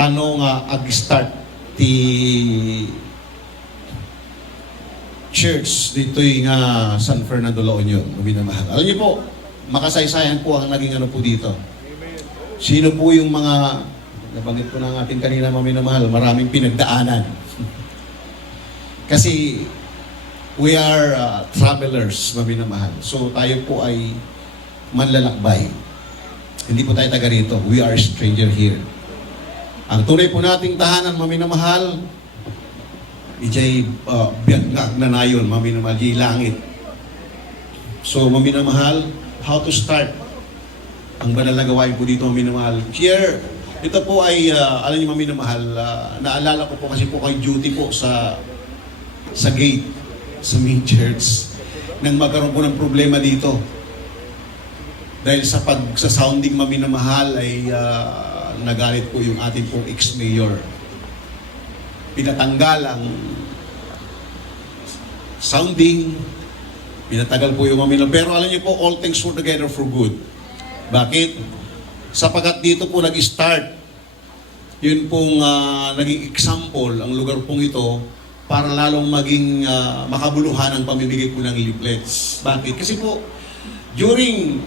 Ano nga ag-start ti church dito'y nga San Fernando La Union, minamahal. Alam niyo po, makasaysayan po ang naging ano po dito. Sino po yung mga, nabanggit ko na ang ating kanina minamahal, maraming pinagdaanan. Kasi we are travelers, minamahal. So tayo po ay manlalakbay. Hindi po tayo taga rito. We are stranger here. Ang tunay po nating tahanan, maminamahal, ijay biyagag na nayon, maminamahal, ijay langit. So, maminamahal, how to start ang banal na gawain po dito, maminamahal. Here, ito po ay, alam niyo, maminamahal, naalala ko po kasi po kay duty po sa gate, sa main church, nang magkaroon po ng problema dito. Dahil sa sounding maminamahal ay nagalit po yung ating pong ex-mayor. Pinatanggal ang sounding, pinatagal po yung maminamahal. Pero alam niyo po, all things work together for good. Bakit? Sapagat dito po nag-start, yun pong naging example, ang lugar pong ito, para lalong maging makabuluhan ang pamimigay po ng leaflets. Bakit? Kasi po, during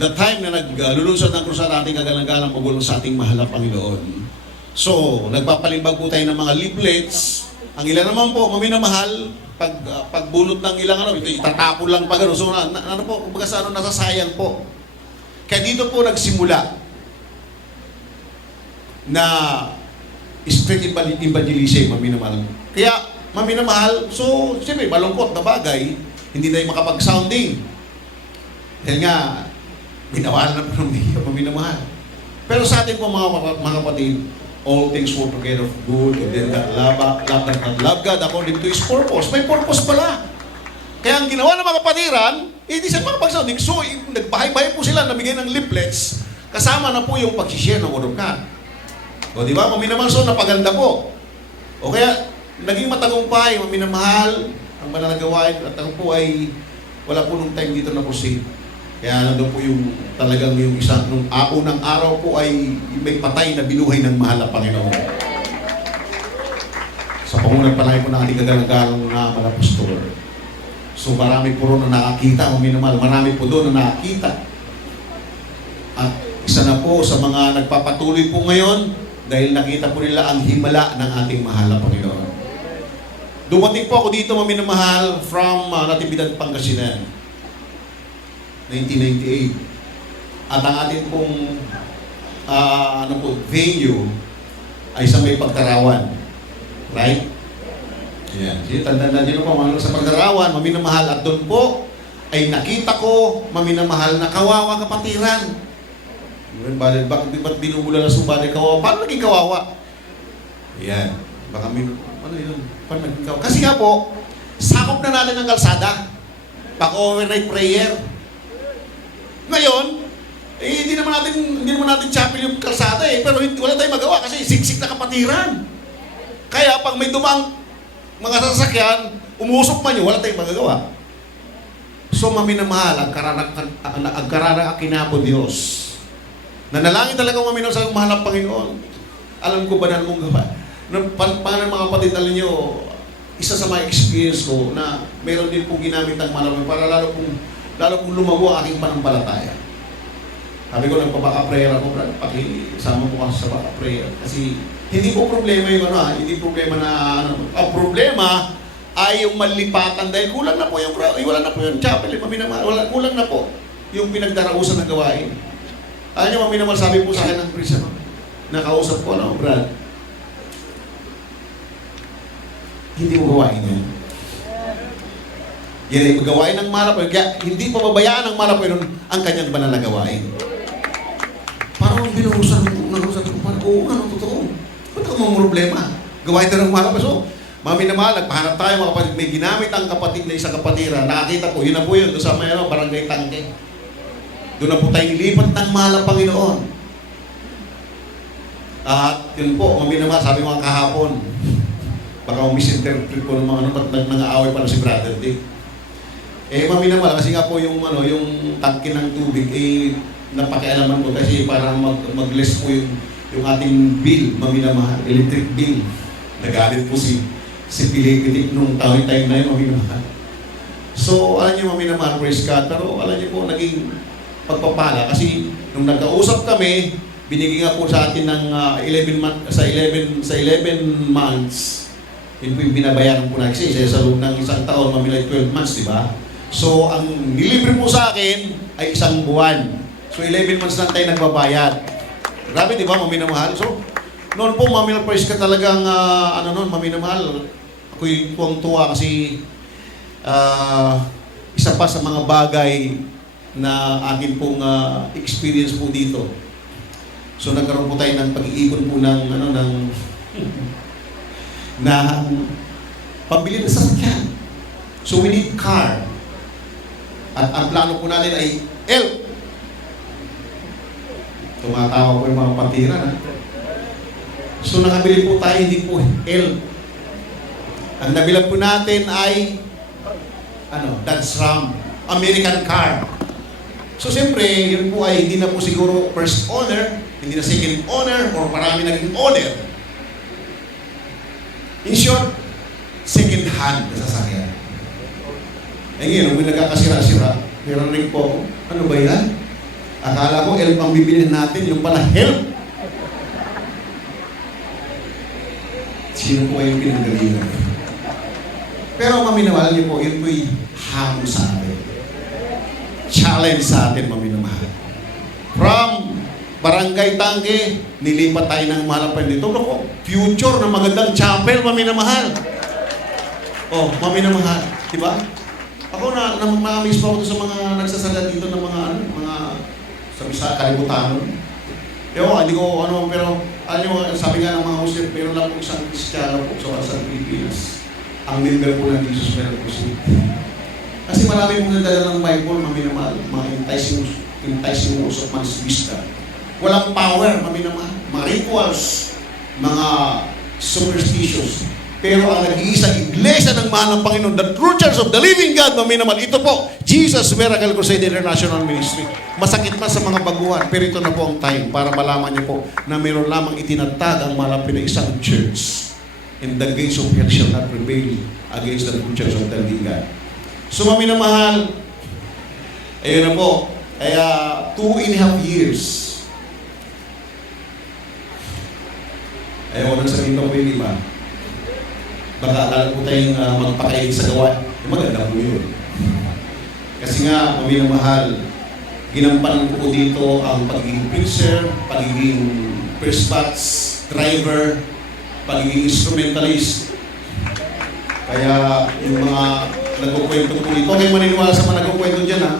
the time na naglulunsad ng krusada ating kagalang-galang pagulong sa ating mahal na Panginoon. So, nagpapalimbag po tayo ng mga leaflets. Ang ilan naman po, maminamahal, pagbunot ng ilang ito itatapon lang pa gano'n. So, ano po, kumbaga sa nasasayang po. Kaya dito po nagsimula na street evangelism, maminamahal. Kaya, maminamahal, so, siyempre, malungkot na bagay, hindi tayo makapag-sounding. Dahil nga, binawal na po ng maminamahal. Pero sa atin po mga kapatid, all things work together for good, and then that love God according to His purpose. May purpose pala. Kaya ang ginawa ng mga kapatiran, hindi sila makapag-sounding. So, nagbahay-bahay po sila, nabigay ng leaflets, kasama na po yung pag-share ng Word of God. O, di ba? Maminamahal, so napaganda po. O kaya, naging matagumpay, maminamahal, ang mananagawain, at ang po ay, wala po nung time dito na proceed. Kaya nandun po yung talagang yung isang nung unang araw po ay may patay na binuhay ng mahal na Panginoon. Sa pangunan pa lang po ng ating kagalang-galang na mga pastor. So marami po ron na nakakita, maminamahal, marami po doon na nakakita. At isa na po sa mga nagpapatuloy po ngayon dahil nakita po nila ang himala ng ating mahal na Panginoon. Dumating po ako dito, maminamahal, from Natividad, Pangasinan. 1998. At ang ating pong venue ay sa may Pagkarawan. Right? Yan. Tandaan nyo po, sa Pagkarawan, maminamahal. At doon po ay nakita ko, maminamahal, na kawawa kapatiran. Ba't binubula na sumbali kawawa? Paano naging kawawa? Yan. Baka ano yun? Paano naging kawawa? Kasi nga po, sakop na natin ang kalsada. Pag-overnight prayer. Ngayon, hindi naman natin chapel yung kalsada pero wala tayong magawa kasi siksik na kapatiran. Kaya pag may dumang mga sasakyan, umusok man yun, wala tayong magagawa. So maminamahal, ang karanakin po Diyos. Nanalangin talaga maminamahal sa mahal ng Panginoon. Alam ko ba na mong gawa? Paano mga kapatid, alam nyo, isa sa mga experience ko na meron din pong ginamit ang malamang para lalo kung lumago ang aking panampalataya. Sabi ko, nagpapaka-prayer ako, Brad, pakisama mo kasi sa paka-prayer. Kasi hindi po problema yung hindi problema na ang problema ay yung malipatan dahil kulang na po wala na po yung chapel, kulang na po yung pinagdarausan ng gawain. Alam niyo, maminamahal, sabi po sa akin ng priest, nakausap ko, Brad, hindi mo gawain yan. Yan ay gawain ng malapay. Kaya hindi pababayaan ng malapay nun ang kanyang banal na gawain. Parang binuhusan ko, parang ano totoo? Ba't ako mga problema? Gawain na ng malapay. So, maminamahal, nagpahanap tayo mga kapatid. May ginamit ang kapatid na isang kapatira. Nakakita ko, yun na po yun. Doon sa may barangay Tangke. Doon na po tayo nilipat ng mahal na Panginoon. At yun po, maminamahal, sabi mga kahapon, baka misinterpret ko ng mga nang-aaway pala si Brother Dick. Maminamahal, kasi nga po yung tangke ng tubig, napakialaman ko kasi para mag-less po yung ating bill, maminamahal, electric bill. Nagalit po si Pilipinik nung time na yun, maminamahal. So, alam niyo, maminamahal, praise God, pero alam niyo po, naging pagpapala kasi nung nagkausap kami, binigyan nga po sa atin ng 11 months, yun po yung binabayaran po na kasi sa loob ng isang taon, mamilay 12 months, di ba? So, ang nilibre po sa akin ay isang buwan. So, 11 months lang tayo nagbabayad. Grabe, di ba, maminamahal? So, noon po, maminamahal, praise ka talagang, maminamahal. Ako'y tuwang-tuwa kasi isa pa sa mga bagay na akin pong experience po dito. So, nagkaroon po tayo ng pag-iikot po ng pambili ng sasakyan. So, we need car. At ang plano po natin ay help. Tumatawa po yung mga patira. So, nakabili po tayo, hindi po help. Ang nabila po natin ay Dodge Ram, American car. So, siyempre, yun po ay hindi na po siguro first owner, hindi na second owner, or marami naging owner. In short, second hand na sasakyan. Eh ngayon, kung nagkakasira-sira, meron rin po, ano ba yan? Akala ko, help ang bibilin natin, yung pala help. Sino po kayong pinanggalingan? Pero maminamahal niyo po, yun po'y hamon sa atin. Challenge sa atin, maminamahal. From Barangay Tangke, nilipat tayo ng Malapan dito. Naku, future na magandang chapel, maminamahal. Oh, maminamahal. Diba? Ako na-amaze pa ako sa mga nagsasala dito ng mga sabi sa kalibutan. Hindi ko pero sabi nga ng mga Muslim, pero lang po isang Kristiyano po sa Pilipinas. Ang member po ng Jesus meron po siya. Kasi marami pong nadala ng Bible, maminamahal, mga enticing words of man's wisdom. Walang power, maminamahal. Mga rituals, mga superstitious. Pero ang nag-iisang iglesia ng mahal ng Panginoon, the true church of the living God, maminamahal, ito po, Jesus Miracle Crusade International Ministry. Masakit na sa mga baguhan, pero ito na po ang time para malaman niyo po na mayroon lamang itinatag ang malapit na isang church. And the gates of hell shall not prevail against the true church of the living God. So, maminamahal, ayun na po, kaya 2.5 years. Ayaw ko nang sabihin ko po yung iba. Baka akala po tayong magpakain sa gawa. Maganda po yun. Kasi nga, maminamahal, ginampanan ko po dito ang pagiging preacher, pagiging first batch driver, pagiging instrumentalist. Kaya yung mga nagkukwento po dito, kayo maniniwala sa mga nagkukwento dyan, ha?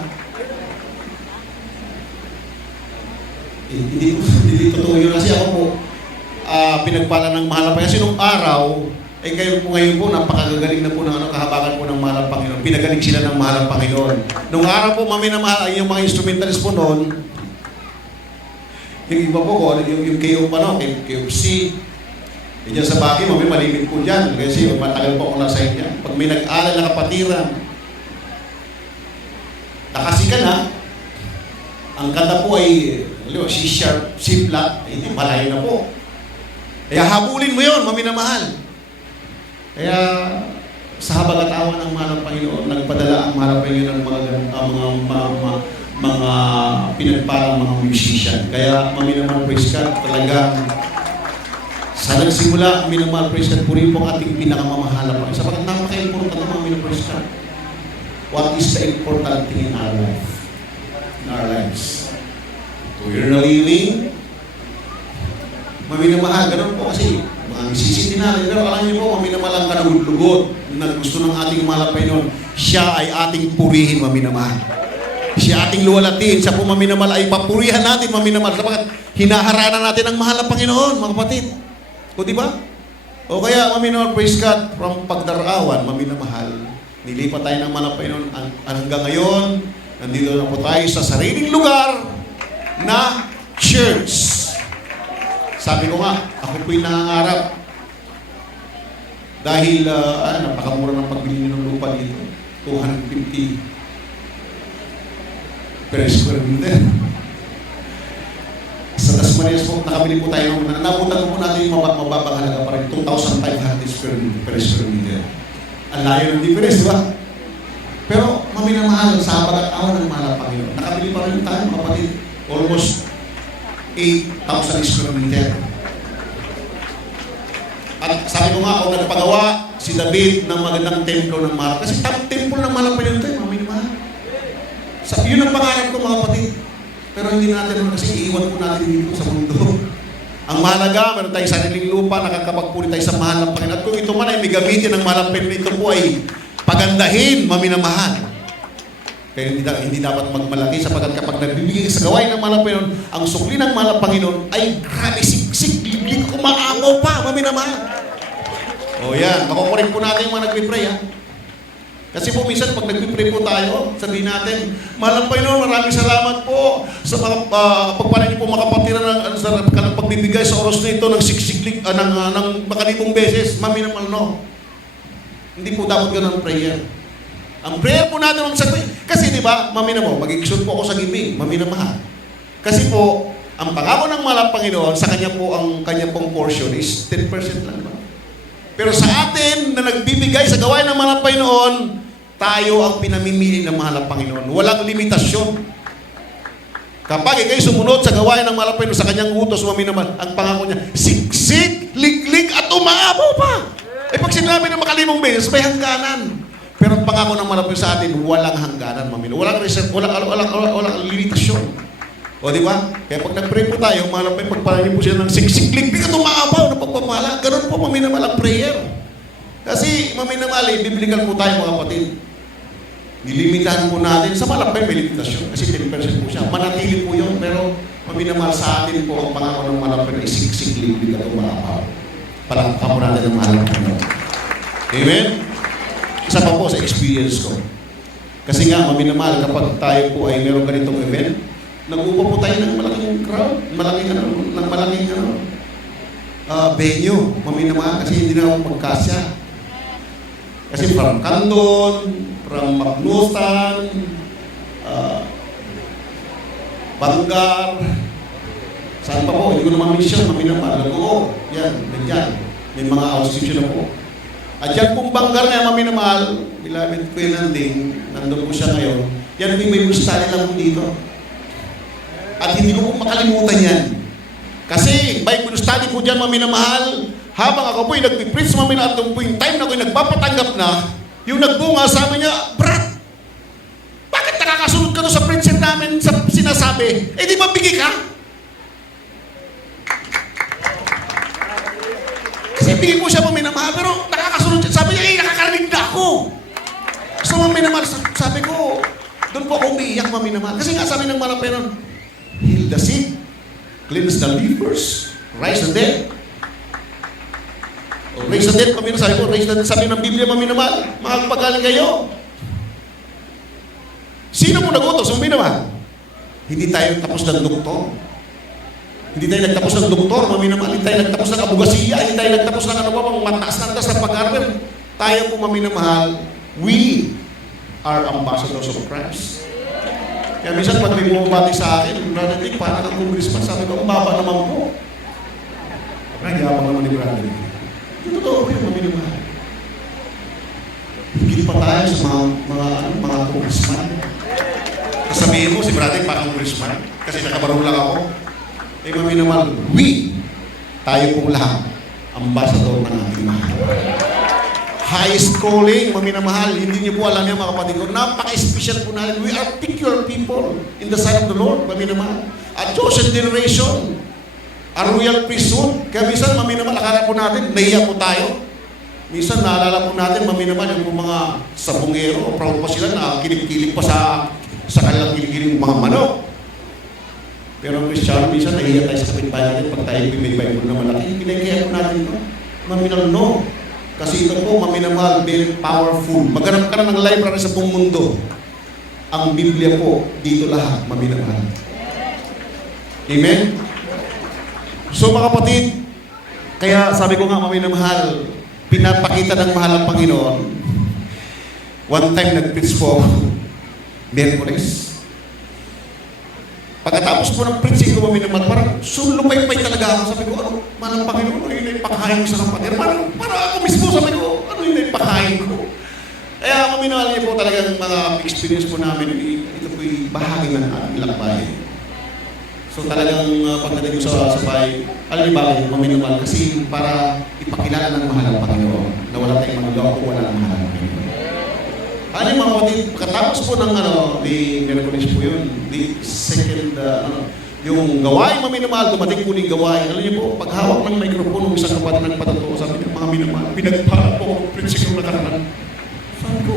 Hindi totoo yun. Kasi ako po, pinagpala ng mahal na Panginoon. Kasi nung araw, kayo po ngayon po, napakagagaling na po ng kahabagan po ng mahal ng Panginoon. Pinagaling sila ng mahal ng Panginoon. Nung araw po, maminamahal, yung mga instrumentalist po noon, yung iba po, yung KO pa no, KFC, diyan sa Baguio, malimit po dyan. Kasi matagal po ako nasa inyo. Pag may nag-alala na kapatiran, nakasika na, ang kanta po ay, si Sharp, si Flat, hindi malayo na po. Kaya habulin mo yun, maminamahal. Kaya sa habag-atawan ng mahal ng Panginoon, nagpadala ang mahal ng Panginoon ng mga pinagparang mga musician. Kaya maminamahal, praise God, talagang sa nagsimula, maminamahal, praise God, purihin po ang ating pinakamamahal na Panginoon. Sapagat napaka-important ang maminamahal, praise God. What is the important thing in our life? In our lives? To earn a living, maminamahal, ganun po kasi mga misisiti natin. Pero alam niyo po, maminamahal ang kanagulugod na gusto ng ating mahal na Panginoon. Siya ay ating purihin, maminamahal. Siya ating luwalatin. Siya po maminamahal ay papurihan natin, maminamahal. Sapagat hinaharana natin ang mahal na Panginoon, mga kapatid. O diba? O kaya, maminamahal, praise God, from pagdaraawan, maminamahal. Nilipat tayo ng mahal na Panginoon. Hanggang ngayon, nandito na po tayo sa sariling lugar na church. Sabi ko nga, ako po'y nangangarap. Dahil, napakamura ng pagbili ng lupa dito. 250 per square meter. Sa Las Marias po, nakabili po tayo ng, nabutan po natin yung mababang halaga pa rin, 2,500 per square meter. Ang layo ng difference, di ba? Pero maminamahal sa habang at awan ng mahal ang Panginoon. Nakabili pa rin tayo, mga kapatid, almost 8,000 square meter. At sabi ko nga, kung nagpagawa si David ng magandang templo ng mahal, kasi templo ng mahal ang Panginoon tayo, maminamahal. Yun ang pangarap ko, mga kapatid. Pero hindi natin kasi iiwan po natin dito sa mundo. Ang mahalaga, meron tayong sariling lupa, nakakapagpuli tayo sa mahal ng Panginoon. At kung ito man ay may gamitin ng mahal ng Panginoon, ito po ay pagandahin, maminamahal. Pero hindi dapat magmalaki sapagkat kapag nagbibigay sa gawain ng mahal ng Panginoon, ang sukli ng mahal ng Panginoon ay grabe, siksik, liglig, kumaamaw pa, maminamahal. O yan, makukurin po natin yung mga nagpipray, ha? Kasi po minsan pag nagpipray po tayo, sabihin natin, mahal ng Panginoon, maraming salamat po sa pagpala niyo po makapatiran ng pagbibigay sa oras na ito ng siksiklik, ng makalibong beses, maminamahal, no? Hindi po dapat ganun ang prayer. Ang prayer po natin ang sabi. Kasi di ba, maminamahal, mag-iksyon po ako sa gibing, maminamahal. Kasi po, ang pangako ng mahal ng Panginoon, sa kanya po ang kanya pong portion is 10% lang ba? Pero sa atin na nagbibigay sa gawain ng mahal ng Panginoon, tayo ang pinamimili ng mahal ng Panginoon. Walang limitasyon. Kapag ikay sumunod sa gawain ng mahal ng Panginoon sa kanyang utos, maminamahal, ang pangako niya, siksik, liglig, at umaabaw pa. Eh pag sinabi ng makalimong beses, may hangganan. Pero ang pangako ng mahal ng Panginoon sa atin, walang hangganan, maminamahal. Walang limitasyon. O di ba? Kaya pag nag-pray po tayo, mahal ng Panginoon, pagpala niyo po siya ng siksik, liglig, at umaabaw na pagpapala. Ganun po maminamahal ang prayer. Kasi maminamahal, biblical po tayo, mga kapatid. Nilimitahan po natin. Sa malapay may limitasyon. Kasi 10% po siya. Manatili po yun. Pero maminamahal sa atin po ang pangako ng malapay na isiksik, liglig at umaapaw. Palakpakan po natin ang mahal ng Panginoon. Amen? Isa pa po sa experience ko. Kasi nga, maminamahal, kapag tayo po ay meron ganitong event, nag-upo po tayo ng malaking crowd, malaking venue. Maminamahal kasi hindi na ako magkasya. Kasi from Candon, from Macnusan, Bangar, saan pa po, hindi ko naman mission, maminamahal. Oo, yan, nandiyan. May mga outstitio na po. At yan pong Bangar na maminamahal, Beloved Kuya Nanding, nandun po siya ngayon, yan may mustali lang po dito. At hindi ko po makalimutan yan. Kasi by study po dyan, maminamahal, habang ako po'y nagpipreach, maminamahal, at po yung time na ako'y nagpapatanggap na, yung nagbunga, sabi niya, Brad, bakit nakakasunod ka doon sa preacher namin sa sinasabi? Eh di ba bigay ka? Kasi bigay po siya maminamahal, pero nakakasunod siya. Sabi niya, nakakarinig na ako. So maminamahal, sabi ko, doon po ako umiiyak maminamahal. Kasi nga sabi ng mga peron, heal the sick, cleanse the lepers, rise the dead. O, raise the dead, sabi ko, raise the dead, sabi ng Biblia, maminamahal, makakapagaling kayo. Sino mo nagutos? Maminamahal. Hindi tayo tapos ng doktor. Hindi tayo nagtapos ng doktor, maminamahal. Hindi tayo nagtapos ng abogasiya. Hindi tayo nagtapos ng ano pa, mataas na pag-aaral. Tayo po maminamahal. We are ambassadors of Christ. Kaya minsan pag may bumabati sa akin, Brother Dick, parang ang congressman, sabi ko, baba naman po. Nagyabang naman ni Brother Dick. Totoo po yung maminamahal. Higit pa tayo sa mga congressman. Sasabihin mo, si Brother Dick, parang congressman. Kasi nakabarong lang ako. Eh, maminamahal, we, tayo pong lahat, ambassador ng ating mahal. Highest calling, maminamahal, hindi niyo po alam yan mga kapatid ko, napaka-special po natin. We are peculiar people in the sight of the Lord, maminamahal. A chosen generation, a royal priesthood. Kaya minsan, maminamahal, akala po natin, nahiya po tayo. Minsan, naalala po natin, maminamahal, yung mga sabungero, proud pa sila na kilig-kilig pa sa kanilang kilig-kilig mga manok. Pero ang Kristiyano, minsan nahiya tayo sa kapitbahay natin pag tayo may Bible na malaki. Pinagkaya po natin, no? Maminamahal, no. Kasi ito po, maminamahal, very powerful. Maghanap ka na ng library sa buong mundo. Ang Biblia po, dito lahat, maminamahal. Amen? So mga kapatid, kaya sabi ko nga, maminamahal, pinapakita ng mahal ang Panginoon. One time nag-preach po ako, Merkules. Pagkatapos po ng preaching ko, minamahal, parang sulupay-pay talaga ako. Sabi ko, ano, manang Panginoon, ano yun na ipakain ko sa kapatid? Parang ako mismo, sabi ko, ano yun na ipakain ko? Kaya minahal niyo po talagang mga experience po namin, ito po'y bahagi ng ating lakbay. So talagang pagdating ko sa bahay, alam niyo ba, maminamahal kasi para ipakilala ng mahal ang Panginoon na wala tayong magawa kung wala ng mahal ang Panginoon. Ano yung mga kapatid, katapos po ng di Miraculous po yun, the second, yung gawain maminamahal, dumating po yung gawain. Alam niyo po, paghawak ng microphone ng isang kapatid ng patatuo, sabi niya, mga minamahal, pinagpala po ang prinsipyo na kanan. Sabi ko,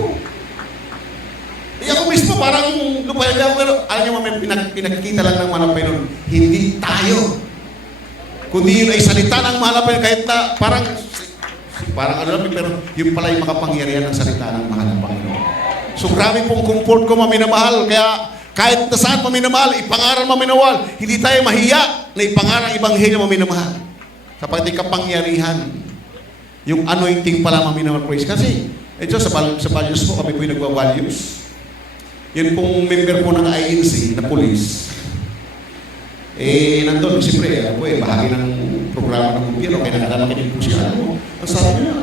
ako mismo parang lupayag ako, pero alam niyo may pinakikita lang ng mahal ng hindi tayo. Kundi yun ay salita ng mahal ng kahit na parang ano lang, pero yung pala yung makapangyarihan ng salita ng mahal ng Panginoon. So grabe pong comfort ko maminamahal, kaya kahit na saan maminamahal, ipangaral maminamahal, hindi tayo mahiya na ipangaral ang Ebanghelyo maminamahal. Sapagkat yung kapangyarihan, yung anointing pala maminamahal, praise. Kasi ito sa values po, kami po yung nagwa-values. Yun pong member po ng INC na police. Nandun, siyempre, bahagi ng programa ng gobyerno, kaya nakakamakinig po siya. Ang sabi niya,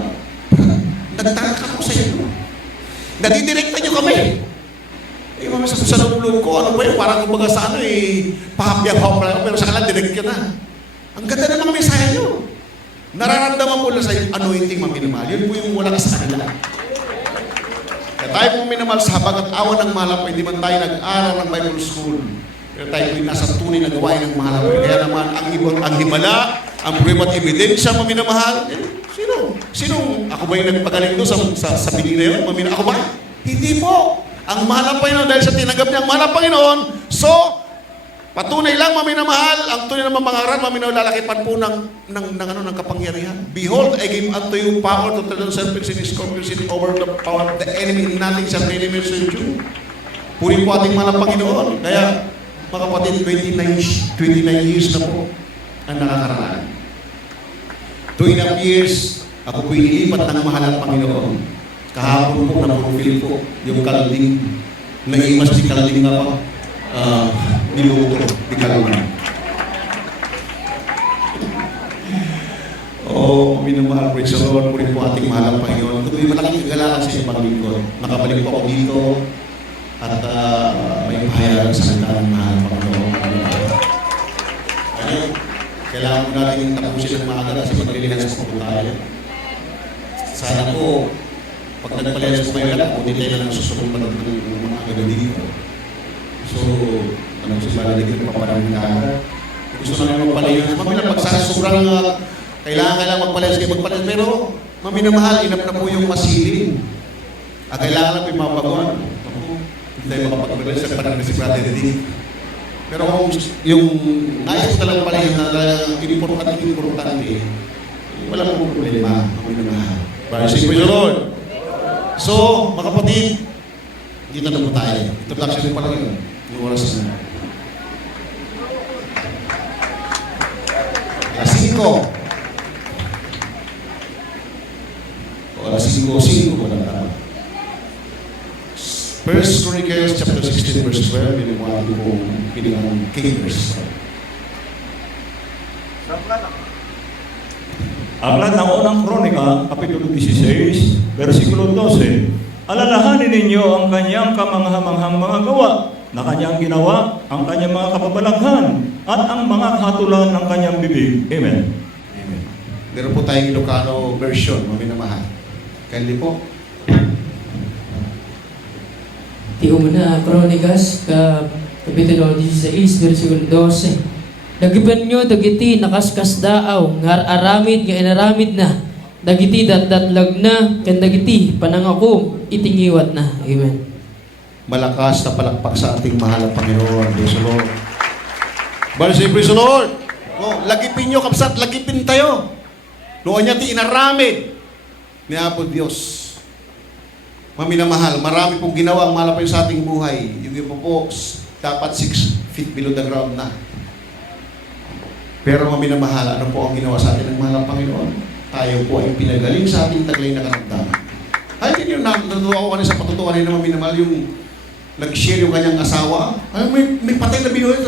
nagtaka ko sa inyo. Nadidirekta niyo kami. Mami, sa loob ko, ano ba yun? Parang kumbaga sa pahapyang-hapyang pala, pero sa kanila, direct yun na. Ang ganda ng mga mensahe niyo. Nararamdaman mo lang sa yung anointing maminamahal. Yun po yung wala sa kanila. Kaya tayo po minamahal sa habang at awa ng mahal, hindi man tayo nag-aral ng Bible School. Pero tayo po yung nasa tunay na gawain ng mahal. Kaya naman, ang himala, ang prueba at ebidensya maminamahal, Sino? Ako ba yung nagpagaling doon sa piling na yun? Ako ba? Hindi po. Ang mahal ng Panginoon, dahil sa tinanggap niya ang mahal ng Panginoon, so, patunay lang maminamahal, ang tunay na mamangaral, maminamahal, lalakipan po ng kapangyarihan. Behold, I give unto you power to tread on serpents and scorpions and over the power of the enemy, nothing shall by any means hurt you. Puri po ating mahal ng Panginoon. Kaya, mga kapatid, 29 years na po ang nakakaraan. 2.5 years, ako po inilipat ng mahal ng Panginoon. Kahapon po, na-profile po yung kalding, naimas di kalding na pa, niluto di kalding. Minamahal, praise the Lord, puri po ating mahal ng Panginoon. Ito yung malaking kagalakan sa inyong paglingkod. Nakabalik po ako dito at may pahayagan sa salita ng mahal ng Panginoon. Kailangan mo natin tapusin ng maaga kasi maglilinas po tayo. Sana po, pag nagpalihas po kayo lang, hindi tayo lang susunod pa ng mga agad dito. So, si Balalig na paparang na gusto namin magpalihas. Mamilang sobrang kailangan lang magpalihas kayo magpalihas. Pero, maminamahal, inap na po yung masilin. Kailangan lang pimabaguan. Hindi tayo makapagpalihas sa parang si Brother Dick. Pero kung yung nais ko talagang pala yung importante, wala pong problema. Praise the Lord. So, mga kapatid, dito na po tayo. Ito lang siya pala yun. Yung oras na. Alas 5. Alas 5, walang tama. 1 Chronicles chapter 16 verse 12, binibuhat ko pong pinang Kingers. Aklat ng unang Kronika, Kapitulo 16, versikulo 12. Alalahanin ninyo ang kanyang kamanghamanghang mga gawa na kanyang ginawa, ang kanyang mga kababalaghan, at ang mga hatulan ng kanyang bibig. Amen. Amen. Meron po tayong Ilocano version, maminamahal. Kandi po. Di umana, Kronikas, Kapitulo 16, versikulo 12. Dagiban nyo, dagiti, nakaskas daaw, ngar aramid, nga inaramid na, dagiti, datdatlag na, kan dagiti, panangako, itingiwat na. Amen. Malakas na palakpak sa ating mahal ng Panginoon. Praise the Lord. Praise the Lord. Lagipin nyo, kapsat, lagipin tayo. Noon niya ti inaramid ni Apo Diyos. Maminamahal, marami pong ginawa ang malapay sa ating buhay. Yung iba po, dapat 6 feet below the ground na. Pero maminamahal, ano po ang ginawa sa atin ng mahal ng Panginoon? Tayo po ay pinagaling sa ating taglay na karamdaman. Ay, yun, natutuwa ko kanina sa patutuwa na maminamahal yung nag-share yung kanyang asawa. Ay, may patay na binuhay,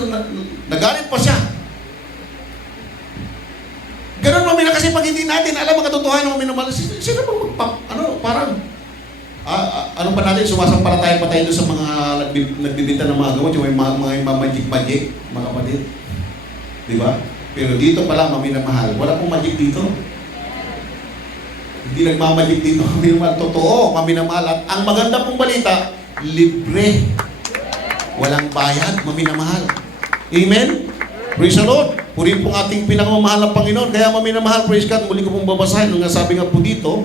nagalit pa siya. Ganun mamina kasi pag hindi natin alam ang katotohanan ng minamahal, sino bang parang ano pa natin, sumasampalataya pa tayo doon sa mga nagbibinta ng mga gamot, yung mga magic-magic, mga kapatid. Di ba? Pero dito pala, maminamahal, wala pong magic dito. Hindi nagmamagic dito, maminamahal. Totoo, maminamahal. At ang maganda pong balita, libre. Walang bayad, maminamahal. Amen? Praise the Lord. Purihin pong ating pinangmamahal ng Panginoon. Kaya maminamahal, praise God. Muli ko pong babasahin. Nung sabi nga po dito,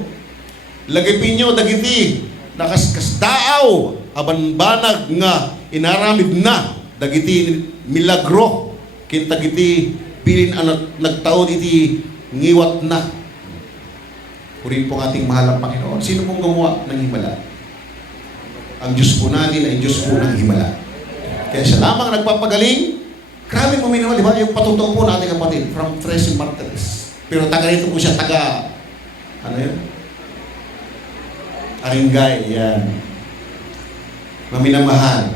lagipin nyo, dagiti, nakaskasdaaw, abanbanag nga, inaramid na, dagiti milagro, kintagiti, pilin ang nagtaon iti ngiwat na. Purihin pong ating mahal ng Panginoon. Sino pong gumawa ng himala? Ang Diyos po natin ay Diyos po ng himala. Kaya siya lamang nagpapagaling. Grabe mo minamahal, di ba? Yung patutuo po natin kapatid, from Tres Martires. Pero taga rito po siya, ano yun? Aringay, yan. Maminamahal,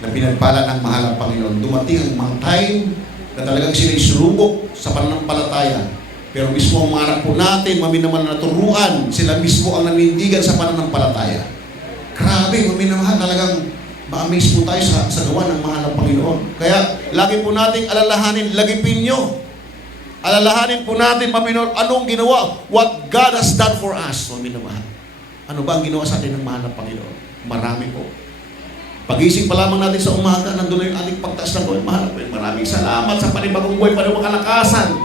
na pinagpala ng mahal ng Panginoon. Dumating ang mga time na talagang sinisulubok sa pananampalataya. Pero mismo ang mga anak po natin, maminamahal na turuan, sila mismo ang nanindigan sa pananampalataya. Grabe, maminamahal, talagang ma-amaze po tayo sa gawa ng mahal ng Panginoon. Kaya, lagi po nating alalahanin, lagipin nyo. Alalahanin po natin, Panginoon, anong ginawa? What God has done for us, maminamahal. Ano ba ang ginawa sa atin ng mahal ng Panginoon? Marami po. Pag-isip pa lamang natin sa umaga, nandun na yung ating pagtaas ng gawin. Mahal po, maraming salamat sa panibagong buhay, panibagong kalakasan.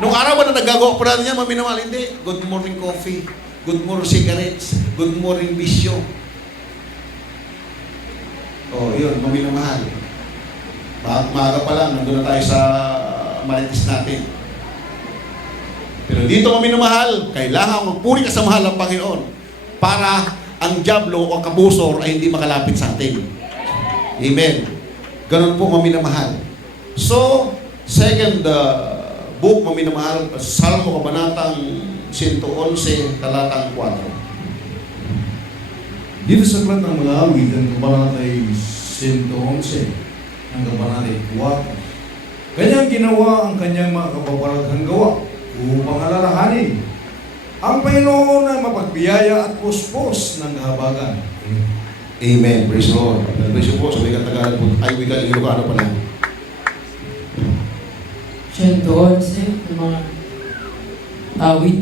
Nung araw ba na nagagawa po natin yan, maminamahal? Hindi. Good morning coffee. Good morning cigarettes. Good morning bisyo. Oh, yun, maminamahal. Maaga pa lang, nandun na tayo sa marites natin. Pero dito maminamahal, kailangan magpuri ka sa mahal ng Panginoon para ang diablo o ang kabusor ay hindi makalapit sa atin. Amen. Ganun po maminamahal. So, second book maminamahal, Salmo Kabanatang 111, talatang 4. Dito sa aklat ng mga awit, ang kabanatay 111, ang kabanatay 4. Kanyang ginawa ang kanyang mga kapapalaghang gawa upang alalahanin ang Panginoon na mapagbiyaya at puspos ng kahabagan. Amen. Praise the Lord. Praise po, sa wikang Tagalog po. Ay, wikang Ilocano pala. 111, mga awit.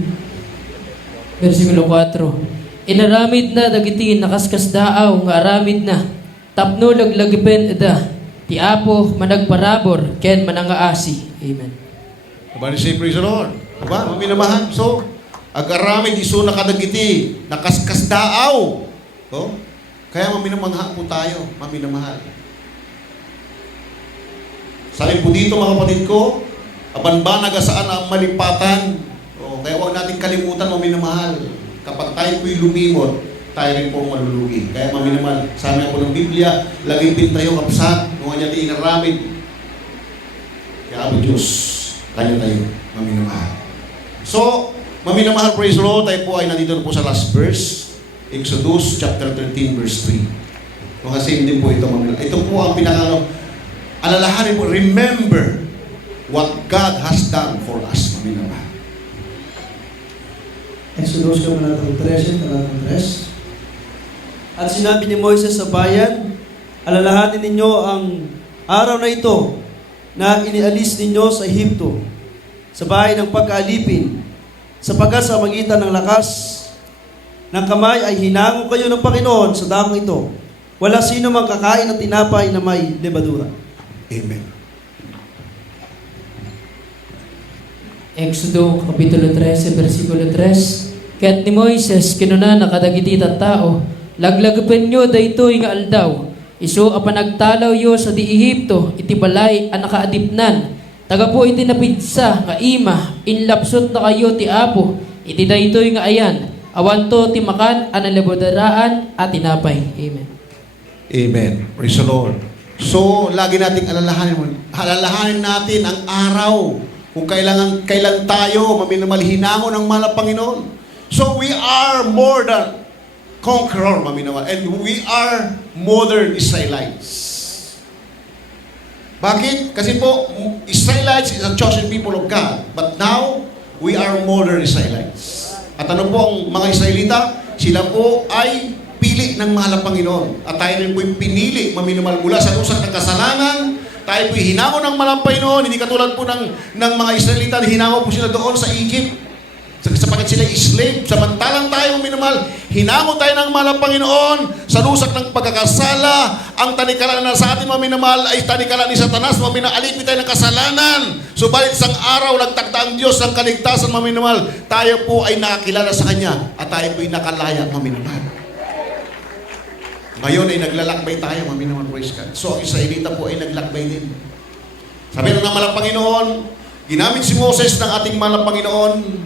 Versikulo 4. Inaramid na dagiti nakaskasdaaw nga aramid na. Tapno laglagipen eda. Ti Apo managparabor ken manangaasi. Amen. Abani say praise the Lord. Aba, maminamahal. So, agaramid iso nakadagiti, nakaskasdaaw. Oh? Kaya maminamahal po tayo, maminamahal. Sabi po dito mga kapatid ko, abanbanag saan ang malipatan. Oh, kaya huwag natin kalimutan maminamahal. Kapag tayo po'y lumimot, tayo rin pong malulugi. Kaya maminamahal, sabi ako ng Biblia, lagipin tayo kapsat, nung kanya di inaramid. Kaya ako Diyos, kanya tayo, maminamahal. So, maminamahal, praise the Lord, tayo po ay nandito po sa last verse, Exodus chapter 13, verse 3. Mga same din po ito, maminamahal. Ito po ang alalahanin po, remember what God has done for us, maminamahal. Exodus Kabanatang 13, talatang 3. At sinabi ni Moises sa bayan, alalahanin ninyo ang araw na ito na inialis ninyo sa Ehipto, sa bahay ng pagkaalipin, sapagkat sa magitan ng lakas ng kamay ay hinango kayo ng Panginoon sa dakong ito. Wala sino mang kakain ng tinapay na may lebadura. Amen. Exodo Kapitulo 13, versikulo 3. Kaya't ni Moises, kinuna nakadagiti tao, laglagapen nyo daytoy nga aldaw, iso a panagtalaw yo sa di Ehipto, iti balay a nakaadipnan, taga po iti napidsa nga ima, inlapsot na kayo ti Apo, iti daytoy nga ayan, awanto ti makan analabodaraan at tinapay. Amen. Amen. Praise the Lord. So, lagi nating alalahanin natin ang araw kung kailan tayo maminamahal hinango ng mahal na Panginoon. So, we are more than conqueror, maminamahal. And we are modern Israelites. Bakit? Kasi po, Israelites is a chosen people of God. But now, we are modern Israelites. At ano po ang mga Israelita? Sila po ay pili ng mahal na Panginoon. At tayo rin po yung pinili, maminamahal, mula sa lusak ng kasalanan. Tayo po hinango ng mahal na Panginoon. Hindi katulad po ng mga Israelita, hinango po sila doon sa Egypt. Sapagkat sila slave, samantalang tayo minamahal, hinango tayo ng mahal na Panginoon sa lusak ng pagkakasala. Ang tanikalan na sa atin minamahal ay tanikalan ni Satanas, alipin tayo ng kasalanan. Subalit isang araw, nagtakda ang Diyos ng kaligtasan minamahal. Tayo po ay nakakilala sa Kanya at tayo po ay nakalaya minamahal. Ngayon ay naglalakbay tayo minamahal, praise God. So ang Israelita po ay naglakbay din. Sabi ng mahal na Panginoon, ginamit si Moses ng ating mahal na Panginoon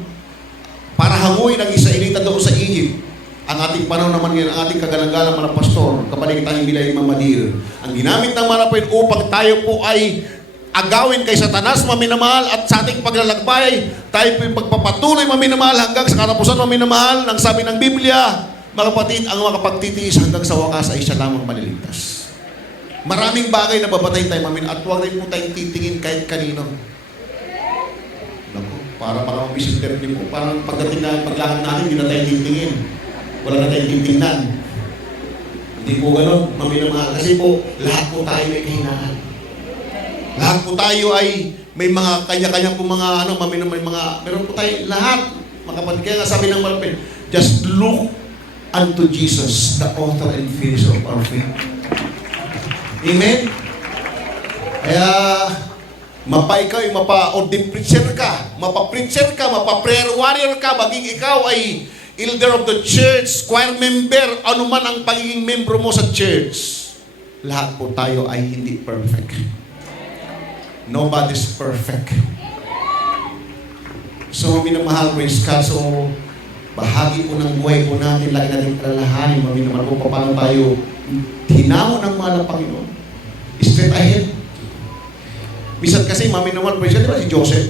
para hanguin ang Israelita doon sa Egypt. Ang ating panahon naman ngayon, ang ating kagalang-galang mga pastor, kapalik tayong bilay mamadir. Ang ginamit ng mga napin upang tayo po ay agawin kay Satanas, maminamahal, at sa ating paglalakbay, tayo po yung pagpapatuloy, maminamahal, hanggang sa katapusan, maminamahal, ng sabi ng Biblia, mga kapatid, ang makapagtitiis hanggang sa wakas ay siya lamang maliligtas. Maraming bagay na babatay tayo, at huwag rin po tayong titingin kahit kanino. Para mabisinterte po. Parang pagdating na paglakad natin, hindi na tayo titingin. Wala na tayong titingnan. Hindi po gano'n, maminamahal. Kasi po, lahat po tayo may kahinaan. Lahat po tayo ay may mga kanya-kanya po mga maminamahal, meron po tayo lahat. Mga kapatid, kaya nga sabi ng malapit, just look unto Jesus, the author and finisher of our faith. Amen? Kaya, ikaw ay mapa-ordained preacher ka, mapa-preacher ka, mapa-prayer warrior ka, maging ikaw ay elder of the church, choir member, ano man ang pagiging membro mo sa church. Lahat po tayo ay hindi perfect. Nobody's perfect. So, minamahal, praise God. So, bahagi po ng buhay po natin, lagi natin alalahanin, minamahal po, paano tayo hinamon ng mahal ng Panginoon. Straight ahead. Bisan kasi, maminamahal, praise God, diba si Joseph?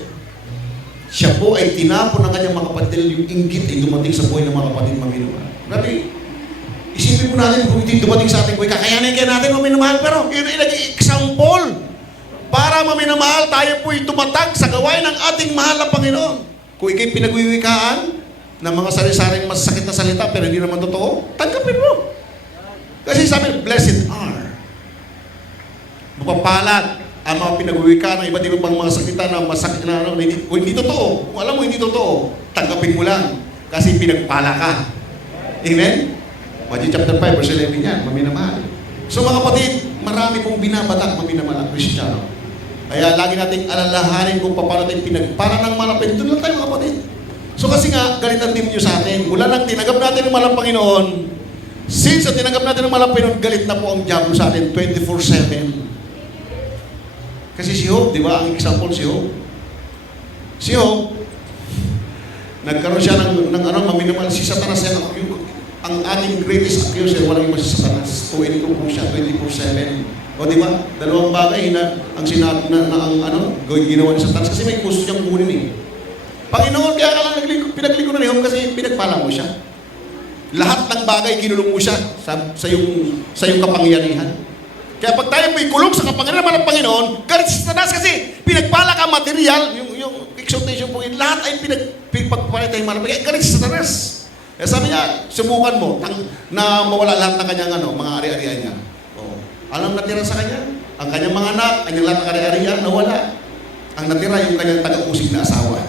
Siya po ay tinapon ng kanyang mga kapatid, yung inggit ay dumating sa buhay ng mga kapatid, maminamahal. Grabe, isipin po natin kung hindi dumating sa ating buhay, kakayanin kaya natin, maminamahal, pero yun ay naging example para maminamahal tayo po ay tumatag sa gawain ng ating mahal na Panginoon. Kung ikay pinagwiwikaan ng mga sari-saring masakit na salita pero hindi naman totoo, tanggapin mo. Kasi sabi, blessed are. Mapapalad ang mga pinagwiwikaan ng iba't ibang mga salita na masakit na hindi totoo. Kung alam mo hindi totoo, tanggapin mo lang. Kasi pinagpala ka. Amen? Matthew chapter 5, verse 11 yan, maminamahal. So mga kapatid, marami pong binabatak maminamahal ang Kristiyano. Kaya lagi nating alalahanin kung paano tayo pinagpala ng malapit. Doon lang tayo mga kapatid. So kasi nga, galit ang demonyo sa atin. Mula nang tinanggap natin ng malang Panginoon, since na tinanggap natin ng malang Panginoon, galit na po ang diablo sa atin 24/7. Kasi si Job, di ba? Ang example si Job. Si Job, nagkaroon siya ng maminamahal si Satanas. Ang ating greatest accuser, walang iba si Satanas. Tuwin ko po siya 24/7. O di ba? Dalawang bagay na ang sinabi ginawa ni Satanas kasi may gusto niyang kunin eh. Panginoon, kaya ka lang pinaglingkuran ni Job kasi pinagpala mo siya. Lahat ng bagay kinulong mo siya sa iyong kapangyarihan. Kaya pag tayo may kulong sa kapangyarihan ng Panginoon, galit si Satanas kasi pinagpala ka material, yung exhortation po yun, lahat ay pinagpagpapala tayong malapit. Kaya galit si Satanas. Kaya sabi niya, subukan mo na mawala lahat ng kanyang mga ari-arian niya. Anong natira sa kanya? Ang kanyang mga anak, kanyang lahat ng ari-arian, nawala. Ang natira yung kanyang taga-usig na asawa.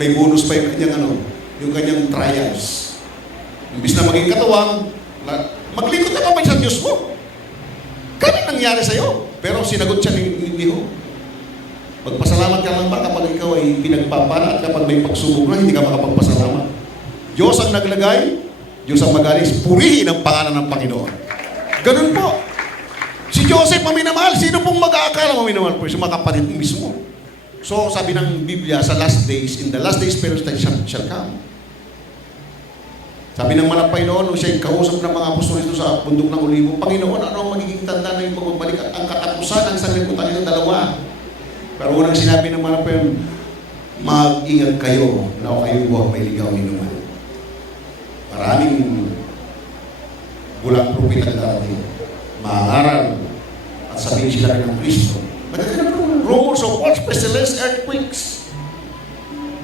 May bonus pa yung kanyang trials. Imbis na maging katuwang, maglingkod na pa sa Diyos mo. Kami nangyari sa'yo. Pero sinagot siya ni Job. Magpasalamat ka lang ba kapag ikaw ay pinagpapala at kapag may pagsubok na, hindi ka makapagpasalamat. Diyos ang naglagay, Diyos ang magalis, purihin ang pangalan ng Panginoon. Ganun po. Si Joseph, maminamahal, sino pong mag-aakala maminamahal po? Yung mga kapatid mismo. So, sabi ng Biblia, sa last days, in the last days, pero shall come. Sabi ng mga Panginoon, nung siya yung kausap ng mga apostol ito sa bundok ng Olivo, Panginoon, ano ang magiging tanda na yung pagbabalik at ang katapusan ng sanglibutan ng dalawa? Pero unang sinabi ng mga Panginoon, mag-ingat kayo na kayo huwag may ligaw inuman. Maraming Walang propeta na darating. Maaaral at sabihin sila rin ng Kristo. Magkakaroon po ng rumors of wars, pestilence, earthquakes.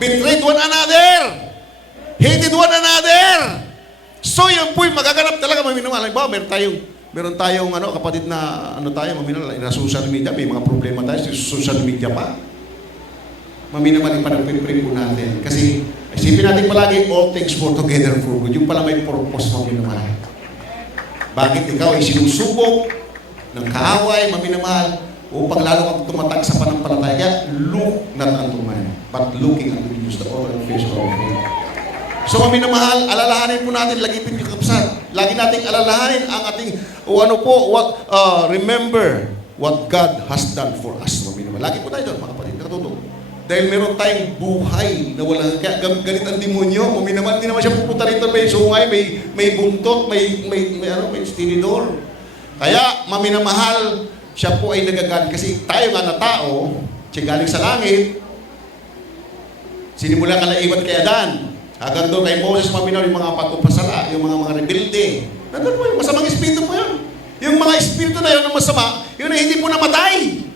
Betrayed one another. Hated one another. So yun po yung magaganap talaga, maminamahal. Halimbawa, meron tayong kapatid na maminamahal, na social media, may mga problema tayo sa social media pa. Maminamahal yung panagpipray po natin. Kasi isipin natin palagi, all things work together for good. Yung pala may purpose, maminamahal. Bakit ikaw ay sinusubok ng kaaway, maminamahal, upang lalo kang tumatag sa panampalataya? Kaya look not unto man, but looking unto Jesus, the author and finisher of faith. So maminamahal, alalahanin po natin, lagipin yung kapsat. Lagi nating alalahanin ang ating, remember what God has done for us. Maminamahal. Lagi po tayo doon, mga kapatid, nakatutok. Dahil meron tayong buhay na wala, kaya ganit ang demonyo, maminamahal, hindi naman siya pupunta rito, may sungay, may buntot, may stinidor. Kaya maminamahal, siya po ay nagagalit. Kasi tayo nga na tao, siya galing sa langit, sinimula kalaiwan kay Adan. Hanggang doon kay Moses, maminaw yung mga patupasala, yung mga rebelde. Nandun po yung masamang espiritu po yun. Yung mga espiritu na yun na masama, yun ay hindi po namatay.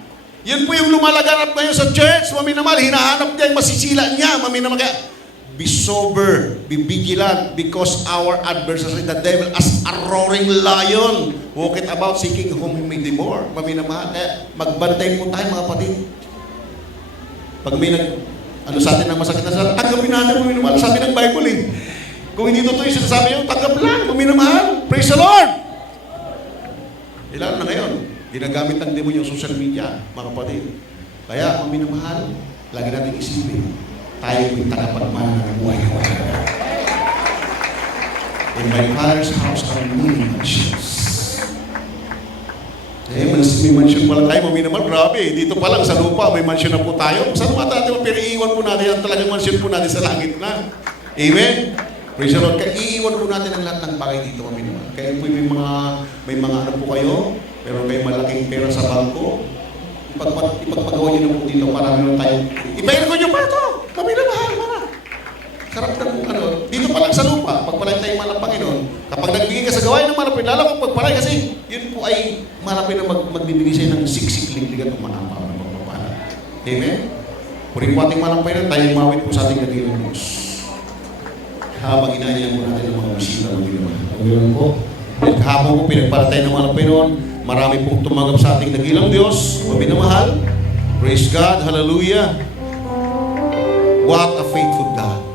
Yun po yung lumalaganap ngayon sa church, maminamahal, hinahanap niya yung masisila niya, maminamahal. Kaya, be sober, be vigilant, because our adversary, the devil, as a roaring lion, walketh about seeking whom he may devour. Maminamahal, kaya magbantay po tayo mga kapatid. Pag may sa atin ang masakit na sa tanggapin natin, maminamahal. Sabi ng Bible kung hindi totoo yung sinasabi nyo, tanggap lang, maminamahal. Praise the Lord! Lalo na ngayon, ginagamit ng demonyo yung social media, mga kapatid. Kaya, maminamahal, lagi natin isipin, tayo yung tagapagmana ng buhay na wala. In my Father's house are many mansions. May mansion pala tayo, maminamahal, grabe. Dito pa lang sa lupa, may mansion na po tayo. Saan natin, pero iiwan po natin ang talagang mansion po natin sa langit na. Amen? Praise the Lord. Kaya iiwan po natin ang lahat ng bagay dito, maminamahal. Kaya po may mga ano po kayo, pero may malaking pera sa bangko. Ipagpagawa niyo na po dito para meron tayo. Ibayin ko niyo pa ito. Maminamahal, para. Sarap na po, dito pa lang sa lupa, pagpalay tayo mahal ng Panginoon. Kapag nagbigay ka sa gawain ng malapit, lalo kung pagpalay kasi, yun po ay malapit na magbibigay sa'yo ng siksik-ligligan ng manampaw na magpapala. Amen? Puri po ating mahal ng Panginoon, tayo mawit po sa ating naging Diyos. Habang inaanyan po natin ang mga bisita ng Panginoon. Panginoon po, kahapon po pinagpalatay ng mahal ng Panginoon, marami pong tumanggap sa ating nagilang Diyos, maminamahal. Praise God, hallelujah. What a faithful God.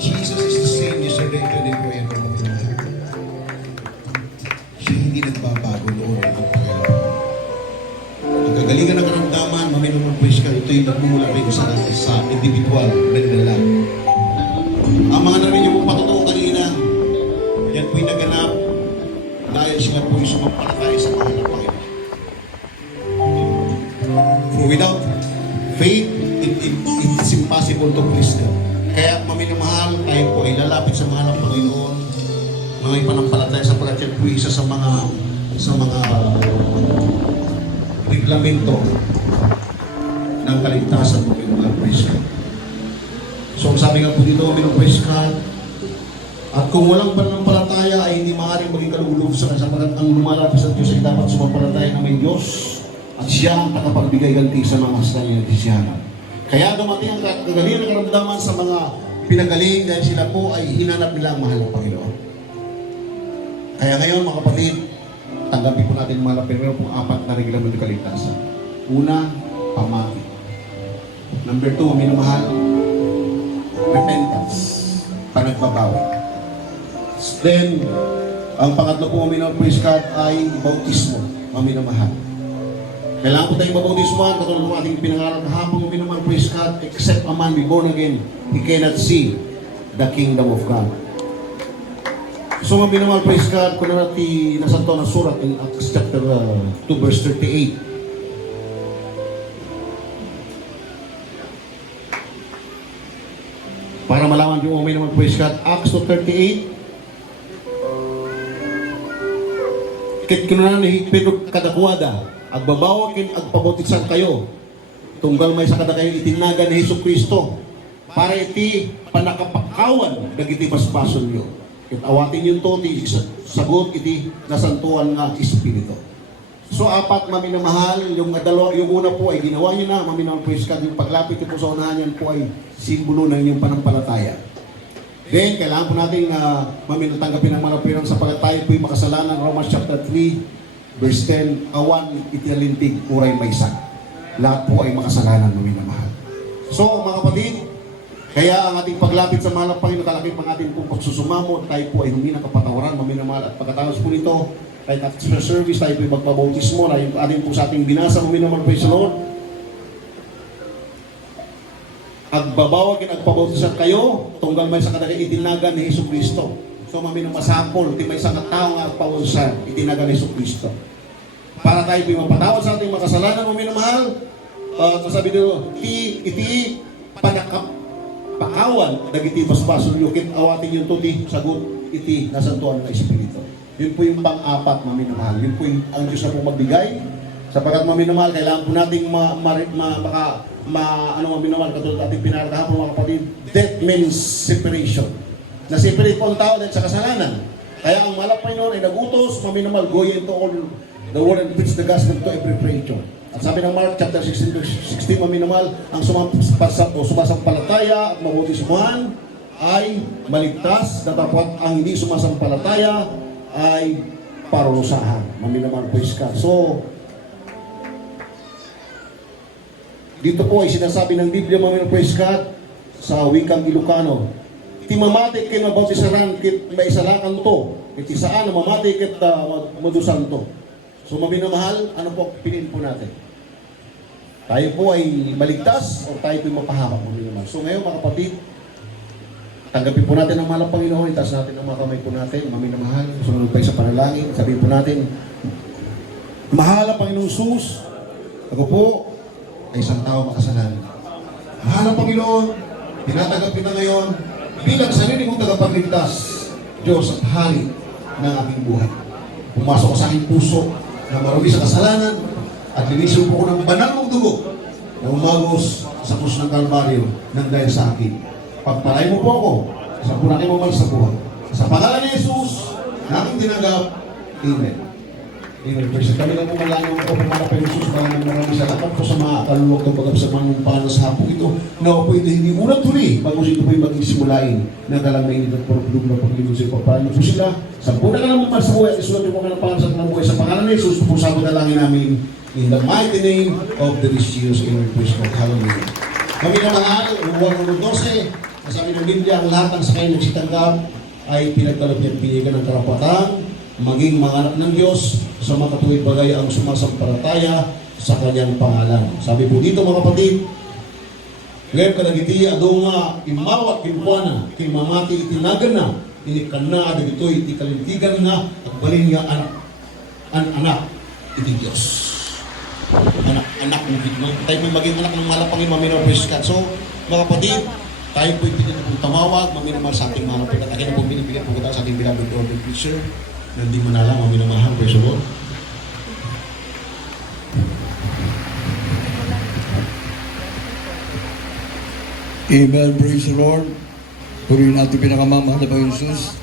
Jesus is the same yesterday, today, forevermore. Siya hindi nagbabago noon ang Panginoon. Ang kagalingan ng karamdaman, maminumang praise ka, ito yung nagmumula kayo sa individual na nilalang. Ang mga narinig niyo pong patotoo kanina, yan po'y naganap dahil sila po'y sumampalataya sa mahal ng Panginoon. For without faith, it's impossible to please God. Kaya maminamahal, tayo po ay lalapit sa mahal ng Panginoon, mga ipanampalataya sapagkat yan po isa sa mga reglamento ng kaligtasan mo mga praise God. So ang sabi nga po dito, praise God, at kung walang pananampalataya ay hindi maaaring maging kalulog sa sapagkat ang lumalapit sa Diyos ay dapat sumampalataya na may Diyos at siya ang nakapagbigay ganti sa mga hasta niya nagsisiyanan. Kaya dumating ang kagalingan ng karamdaman sa mga pinagaling dahil sila po ay hinanap nila ang mahal ng Panginoon. Kaya ngayon mga kapatid, tanggapin po natin mga lapin. Meron pong 4 na reglamento ng kaligtasan. Una, pamati. Number 2, minamahal, repentance, panagbabawi. Then, ang pangatlo po praise God ay bautismo, maminamahal. Kailangan po tayong mabautismuhan, katulad ng ating pinangarap kahapon, minamahal, praise God, except a man be born again, he cannot see the kingdom of God. So mga minamahal, praise God, kung natin nasa to na surat in Acts chapter 2 verse 38. Para malaman yung mga minamahal, praise God, Acts 2:38. Kit kinunan ni Pedro kadakwada, agbabawa kin agpabutisan kayo. Tunggal may sa kadakayon itinaga ni Hesus Kristo para iti panakapakawan dagiti basbason nyo. Kit awatin yung to, ti sagot iti nasantuan nga Espiritu. So apat maminamahal, yung una po ay ginawa nyo na, maminamahal praise God, yung paglapit po sa unahan yan po ay simbolo ng inyong panampalataya. Then, kailangan po natin maminatanggapin ang malapirang sapagat tayo po yung makasalanan, Romans chapter 3, verse 10, awan itialintig, uray maysak. Lahat po ay makasalanan, maminamahal. So, mga kapatid, kaya ang ating paglapit sa mahal ng Panginoon, kalapit pang ating pong pagsusumamo, tayo po ay huminang kapatawaran, maminamahal. At pagkatapos po nito, kahit at sa service, tayo po ay magpabautismo na yung ating po sa ating binasa, maminamahal, praise the Lord. Agbabawag kin agpabautisan kayo, tunggal may sa kadagay itinaga ni Hesus Kristo. So maminamasapol, ti may isang katao nga agpabautisan, itinaga ni Hesus Kristo. Para tayo po ay mapatawad sa ating makasalanan, maminamahal. Sasabi dito, iti panakapakawan, dagiti basbason yukit awatin yung tuti, sagot iti nasantuan ng Espiritu. Yun po yung pang-apat, maminamahal. Yun po yung ang Diyos na po magbigay. Sapagat maminamahal, kailangan po nating maminamahal, katulad ating pinaratahan po mga kapatid, death means separation. Na-separate po ang tao dahil sa kasalanan. Kaya ang malap Panginoon ay nagutos, maminamahal, go ye into all the world and preach the gospel to every creature. At sabi ng Mark chapter 16, maminamahal, ang sumasampalataya at mabautismuhan ay maligtas, datapwat ang hindi sumasampalataya ay parusahan. Maminamahal, praise God. So, dito po ay sinasabi ng Biblia, maminamahal, praise God, sa wikang Ilocano, iti mamati kay mabautisaran kit maisalakan to, iti saan na mamati kit madusan to. So maminamahal, ano po pinin po natin? Tayo po ay maligtas o tayo po ay mapahamak, maminamahal. So ngayon mga kapatid, tanggapin po natin ang mahal ng Panginoon, itaas natin ang mga kamay po natin, maminamahal, sumunod tayo sa panalangin, sabihin po natin, mahal ang Panginoong Sus, ako po ay isang tao makasalanan. Mahal ang Panginoon, tinatanggap kita ngayon bilang sarili kong tagapagligtas, Diyos at Hari ng aking buhay. Pumasok sa aking puso na marami sa kasalanan at linisin po ko ng banal mong dugo na umagos sa krus ng Kalbaryo nang dahil sa akin. Pagpalay mo po ako sa punang imamal sa buhay. Sa pangalan ni Jesus, na aking tinanggap. Amen. Amen. First, kami lang pumalangin ko pumala pa Jesus. Maraming salamat po sa mga kaluluwag ng pagkabsaman ng pangalan sa hapong ito. Na po ito hindi unang tuli. Bago ito po yung mag-isimulain na kalamay nito at porupulog na paglingod sa ipapalan po sila. Sa punang naman para sa buhay at isulat yung mga pangalan sa buhay. Sa pangalan ni Jesus, po sa dalangin namin in the mighty name of the Jesus in our praise God. Hallelujah. Kami na mahal, Juan 1:12, sabi ng Biblia, ang lahat ng sakay nagsitanggap ay pinagkalap niya at binigyan ng karapatan maging mga anak ng Diyos sa mga katuwid bagay ang sumasampalataya sa kanyang pangalan. Sabi po dito mga kapatid, ngayon kadagiti ado nga imawat kimpuana, kimamati itinagan na, inikan na dagito iti kalintigan nga at balin nga anak iti Diyos. Anak ng Diyos. Tayo po maging anak ng mahal Panginoon, maminamahal, praise God. So mga kapatid, tayo po ipinipong tumawag, maminamahal sa ating mahal Panginoon. Akin na po binibigyan po kita sa ating beloved Lord and Preacher na hindi mo na lang maminamahal, praise the Lord. Amen, praise the Lord. Purihin natin pinakamamahal na Panginoon Jesus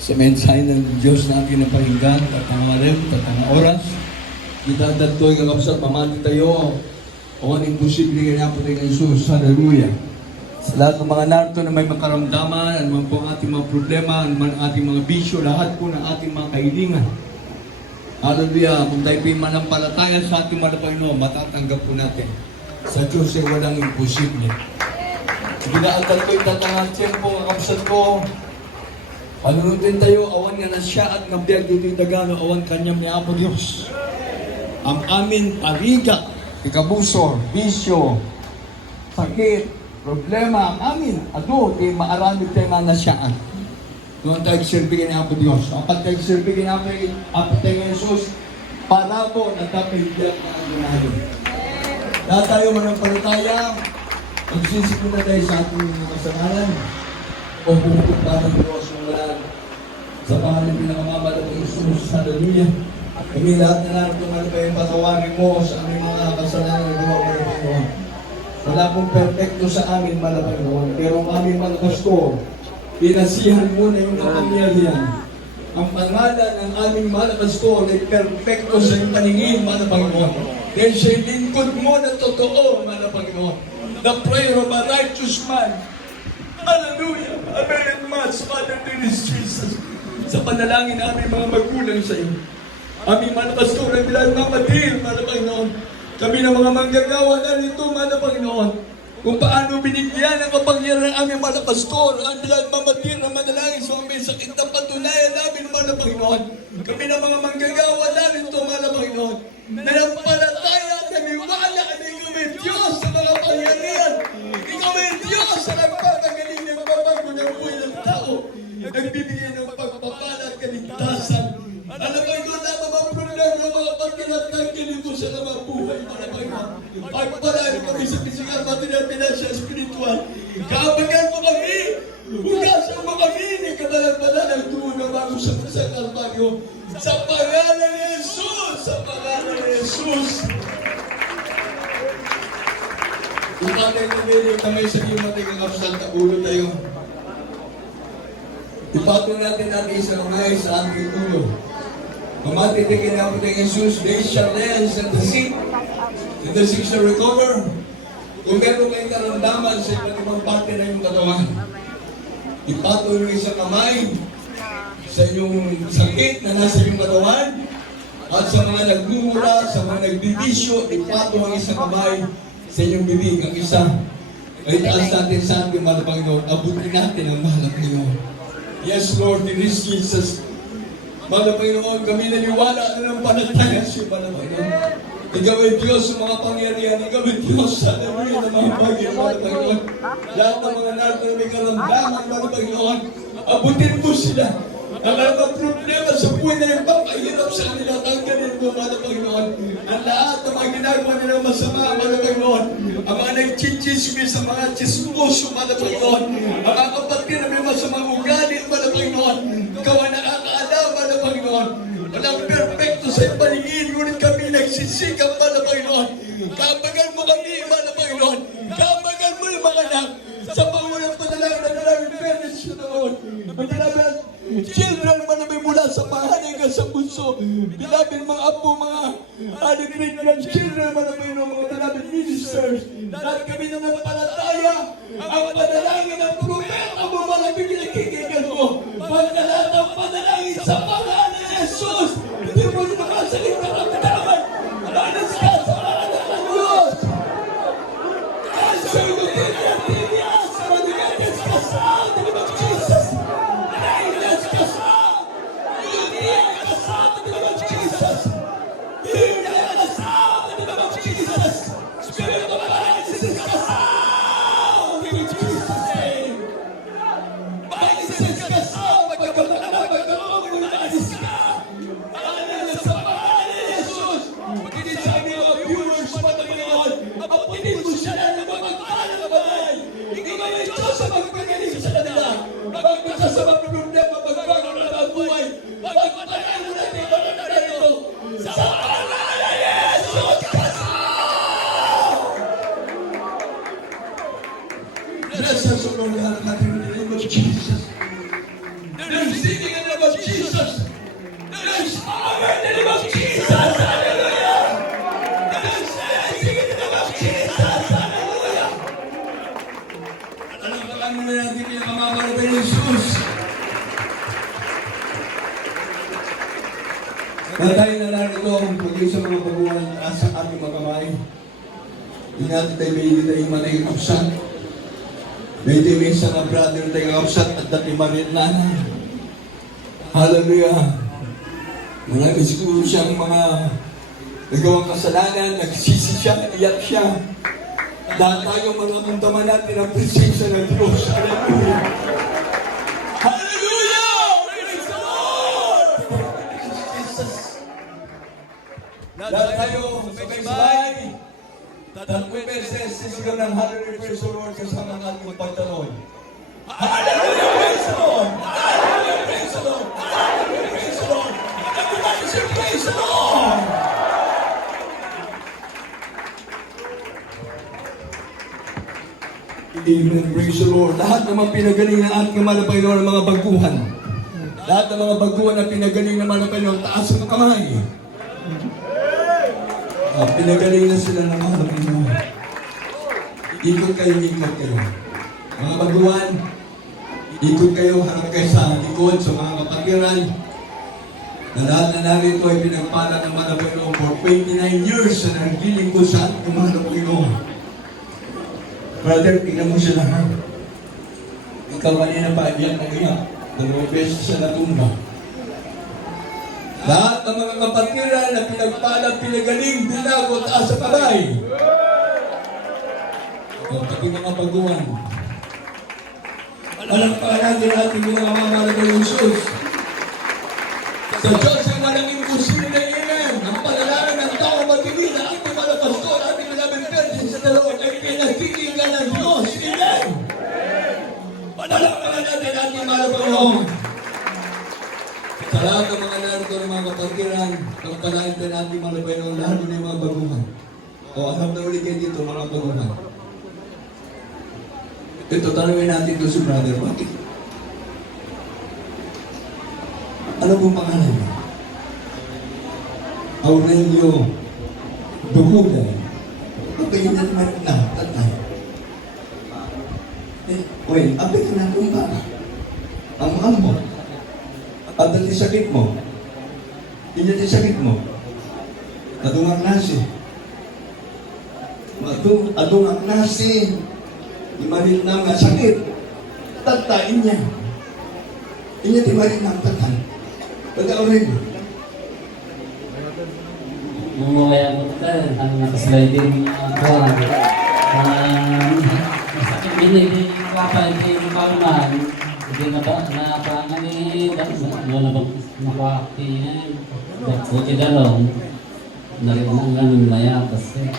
sa mensahe ng Diyos na ating napahinggan at ang alam at ang oras. Kita dato'y kakapsat, mamati tayo. O ang imposible nga po tayo ng Jesus. Hallelujah. Sa lahat ng mga narito na may makaramdaman, ano man po ang ating mga problema, ano man ang ating mga bisyo, lahat po ng ating mga kahilingan. Hallelujah. Kung tayo po'y manampalataya sa ating mga Panginoon, matatanggap po natin. Sa Diyos ay walang imposible. Ginaatal ko itatangan tiyempo ang kapsat ko. Panunutin tayo, awan nga na siya at nabiyag dito yung dagano, awan kanyang may apo Diyos. Ang amin pariga, ikabuso, bisyo, sakit, problema, ang amin, ado, di maaramid tayo nga na siyaan. Doon tayo silbigin ng Apo Diyos. Kapag tayo silbigin namin Apo tayo Jesus, para po nagkapilbiyak na agunado. Lahat tayo manampalataya, magsisiklo na tayo sa ating mga kasalanan o pumupunta ng Diyos ng walang sa pangalan ng pinakamamala ng Jesus. Hallelujah. Kami lahat na natin kung ano ba yung patawarin mo sa aming mga kasalanan na gawa mo ng Panginoon. Wala pong perfecto sa amin, Panginoon. Pero ang aming malakas ko, pinasihan mo na yung kapangyarihan. Ang pangalan ng aming malakas ko ay perfecto sa iyong paningin, Panginoon. Dahil siya'y lingkod mo na totoo, Panginoon. The prayer of a righteous man. Hallelujah! Amen much, Father, in Jesus. Sa panalangin namin mga magulang sa iyo. Aming malakas ko na bilang mamatil, Panginoon. Kami ng mga manggagawa na nito, Panginoon. Kung paano binigyan ng kapangyarihan ng aming malakas ko, ang bilang mamatil na manalangin sa aming sakit na patunayan namin, Panginoon. Kami ng mga manggagawa na nito, Panginoon. Nanampalataya at naniwala na ikaw ay Diyos sa mga pangyarihan. Ikaw ay Diyos sa nagpapagaling ng babago ng buhay ng tao. Nagbibigay ng pagpapala at kaligtasan. Alam mo ito na mga problema ng mga pagkinatangkin nito sa mga buhay. Pagpalain kami sa physical, material, financial, spiritual. Kapagan mo kami! Hugasan mo kami! Hindi ka dalang-dalang ang tuwag na bago sa Kalbaryo. Sa pangalan ni Jesus! Sa pangalan ni Jesus! Kung tatay nabili kami sa kimating ang kapsal na ulo tayo. Ipatong natin natin sa kamay sa aking ulo. Mamatitigin na po ng Jesus, they shall dance and the sick, and the sick shall recover. Kung meron kayong karamdaman sa iba't ibang parte na yung katawan, ipatong yung isang kamay sa inyong sakit na nasa inyong katawan, at sa mga nagmumula, sa mga nagbibisyo, ipatong ang isang kamay sa inyong bibig. Ang isa, ay taas natin sa ating mahal na Panginoon, abutin natin ang mahal na Panginoon. Yes, Lord, in this Jesus, mahal na Panginoon, kami naniwala na ng panataya siya, mahal na Panginoon. Ikaw ay Diyos sa mga pangyarihan, ikaw ay Diyos sa nabuhay ng mga bagay, mahal na Panginoon. Lahat ng mga narito na may karamdaman, mahal na Panginoon, abutin mo sila. Ang mga problema sa buhay na yung papahirap sa kanila, tanggalin mo, mahal na Panginoon. Ang lahat ng mga ginagawa nila masama, mahal na Panginoon. Ang mga nagchichismis, ang mga chismoso, mahal na Panginoon. Ang mga kapatid na may masamang ugali, mahal na Panginoon. Ikaw ang nakakaalam, mahal na Panginoon. Walang perfecto sa iyong paningin, ngunit kami nagsisikap, mahal na Panginoon. Kapagan mo kami, mahal na Panginoon. Kapagan mo yung mga anak sa pangulang panalangin na namin parents yun noon. Pinalabas, children man na may mula sa pangalan hanggang sa bunso. Pinalabas mga apo, mga great grandchildren man na may mga pinalabas ministers. Dahil kami na napalataya ang panalangin ng propeta mo, malabing nakikigan mo. Pagkalat ang panalangin sa pangalan ni Jesus. Hindi mo rin makasalit na kapitaman. Alas ka sa pangalan ng Diyos. Sa iyo, bless us, O Lord God, in the name of Jesus. There's singing in the name of Jesus. There's power in the name of Jesus. Hallelujah. There's singing in the name of Jesus. Hallelujah. Alam ka lang na natin yung kamamalo kay Jesus. Natay na lang ito ang pagkain sa mga baguhan sa ating mga kamay. Hindi natin tayo may hindi tayo manay kapsan. May may isang brother tayo kapsat at dati marin na. Hallelujah. Marami siguro siyang mga nagawang kasalanan, nagsisi siya, iyak siya. Dahil tayo maramdaman natin ang presensya ng Diyos. Hallelujah! Hallelujah! tayo, sabay-sabay. Tatlong beses, sisigaw ng hallelujah, praise the Lord, kasama natin pagtanong. Hallelujah, praise the Lord! Hallelujah, praise the Lord! Hallelujah, praise the Lord! Everybody say, praise the Lord! Amen, praise the Lord. Lahat naman pinagaling ng ating mahal na Panginoon ng mga baguhan. Lahat ng mga baguhan na pinagaling ng mahal na Panginoon, taas ang kamay. Pinagaling na sila ng mahal na Panginoon. Ikot kayo. Mga baguhan, ikot kayo, harap kayo sa likod, sa mga kapatiran. Na lahat na narito ay pinagpala ng mahal na Panginoon for 29 years na naglilingkod sa ating mahal na Panginoon. Brother, tingnan mo sila ha. Ikaw kanina pa, iyak na iyak. 2 beses siya natumba. Lahat ng mga kapatiran na pinagpala, pinagaling, binago, taas sa kamay. Ito, pati mga baguhan. Alam pa natin ating mga mamahal na Jesus. Sa Diyos ang walang imposible na ilan. Ang panalaran ng tao magiging na ating mga pastor, ating mga virgin sa Lord ay pinagkikinggan ng Diyos. Amen! Panalaran natin ating mga Panginoon. Sa lahat ng mga narito ng mga kapatiran, pagpalain tayo natin mga Panginoon, lahat din yung mga baguhan. O, asap na ulit kayo dito, mga baguhan. Ito, tanongin natin ito si brother. Bakit? Ano pong pangalan niya? Aurelio Dumugay. Abay na naman na, tatay. Well, abay ka na kung baka. Ang mahal mo. At dati sakit mo. Hindi dati sakit mo. Adungang nasi. Adungang nasi. Imanin na nga sakit. Tatain niya. Inya timarin na ang tatan. Pagka-Aurelio. Mumulaya mo tayo, ang nakasliding ako. Masakit din, hindi kapag hindi makalman. Hindi na ba, wala bang nakuakti na yun. Buti dalong, narinig ang ganun maya, kasi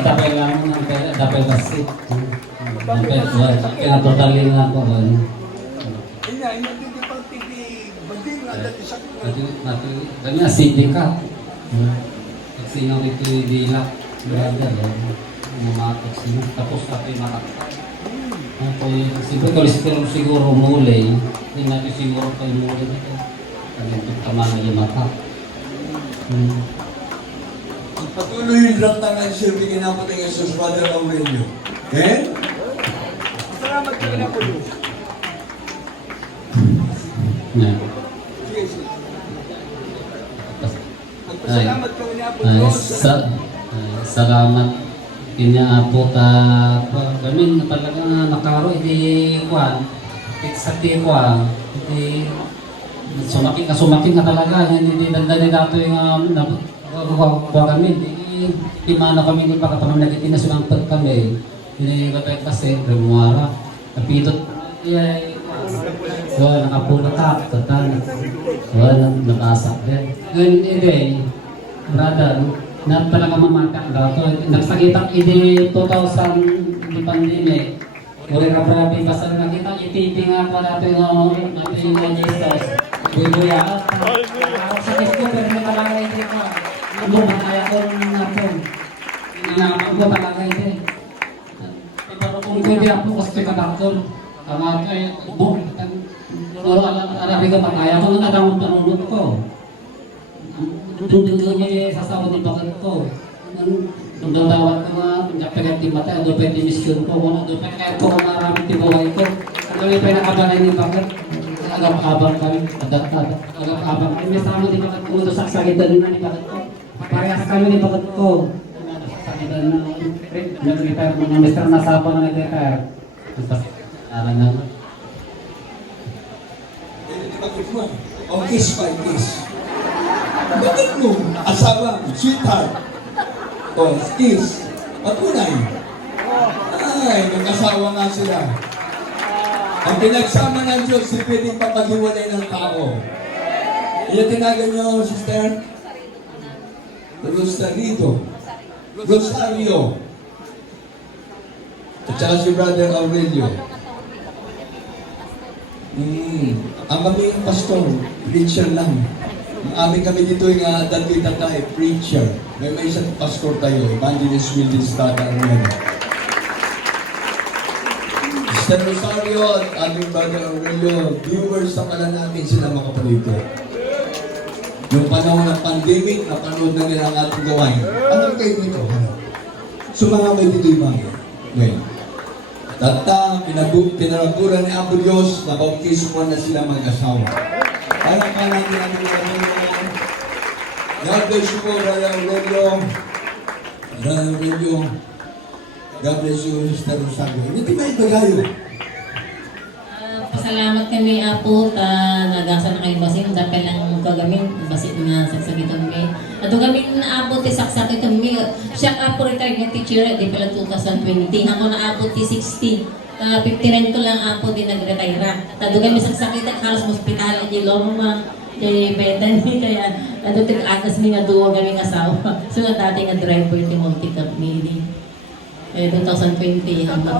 dapay lang mo ng pera, dapay kasi. Kinatotalin na ako. Kanya city ka. Kasi nang ito dilak. Umatok sila. Tapos natin makakita. Siyempre kolesterol siguro muli. Hindi natin siguro kayo muli nito. Kaya tama na yung mata. Patuloy yung draftangan siya pinginapot ng Jesus, Father Aurelio. Okay? Salamat ka na po, Diyos. Salamat ka na po, Diyos. Salamat kinaapo ta kami talaga nakaro hindi kuan sa tikwa hindi sumaking ka talaga hindi dandali dato yung kami di mana kami ni pagkapanamlagit na silang kami hindi kapag kasi remuara kapidot so nakapula ka total so nakasak din hindi brother na talaga mamatang dato. Nagsakitang ini 2000 di pandemic. Uri ka grabe pasal nakita ititinga ko natin yung Jesus. Buya. Sa disco pero nakalagay dito. Ano ba kaya ko natin? Inangaman ko talaga ito. Pero kung pwede ako kasi kadakton. Ang ato buk. Arabi ka makaya ko nang adamot panunod ko. Tundun niya sa sawad ni bakat ko. Nung dadawat ko nga, napagat di mata, doon pa yung misyon ko. Doon pa kahit ko marami tibuhay ko. Ang pa nakabalay ni bakat. Agap-abang kami. Agap-abang kami. May sama ni bakat ko. Doon sa sakitan na ni bakat ko. Parehas kami ni bakat ko. Sakitan na. Nag-retire mga Mr. Nasapa na nag-retire. Aral na. O kiss by kiss. Bakit mo? Asawa, sweetheart. O, kiss. Patunay. Ay, nag-asawa nga sila. Ang pinagsama ng Diyos, di pwedeng papaghiwalay ng tao. Iya tinagan niyo, sister? Rosarito. Rosario. At saka si Brother Aurelio. Ang kami yung pastor, preacher lang. Ang amin kami dito yung dati tatay, preacher. May isang pastor tayo, Evangelist Willis Tata Aurelio. Sister Rosario at aming Brother Aurelio, viewers na pala natin sila mga kapalito. Yung panahon ng pandemic, napanood na nila ang ating gawain. Ano kayo nito? Sumama dito yung mga. Ngayon. Tata, pinagburan ni Apo Diyos, nabautismo na sila mag-asawa. Parang pa natin ang mga God bless you po, Brother Aurelio. Brother Aurelio. God bless you, Sister Rosario. Hindi ba ito gayo? Pasalamat kami Apo ta nagasa na kayo basin dapel lang kagamin basit nga saksakitan mi. Ato kami na Apo ti saksakitan mi. Siya Apo retired nga teacher di pala 2020 hamo na Apo ti 60. 59 ko lang Apo di nagretire. Ato kami saksakitan halos hospital di Loma di bedan mi kaya ato ti atas mi nga duwa kami asawa. So nga dati nga driver ti multi-cup mi di 2020 hanggang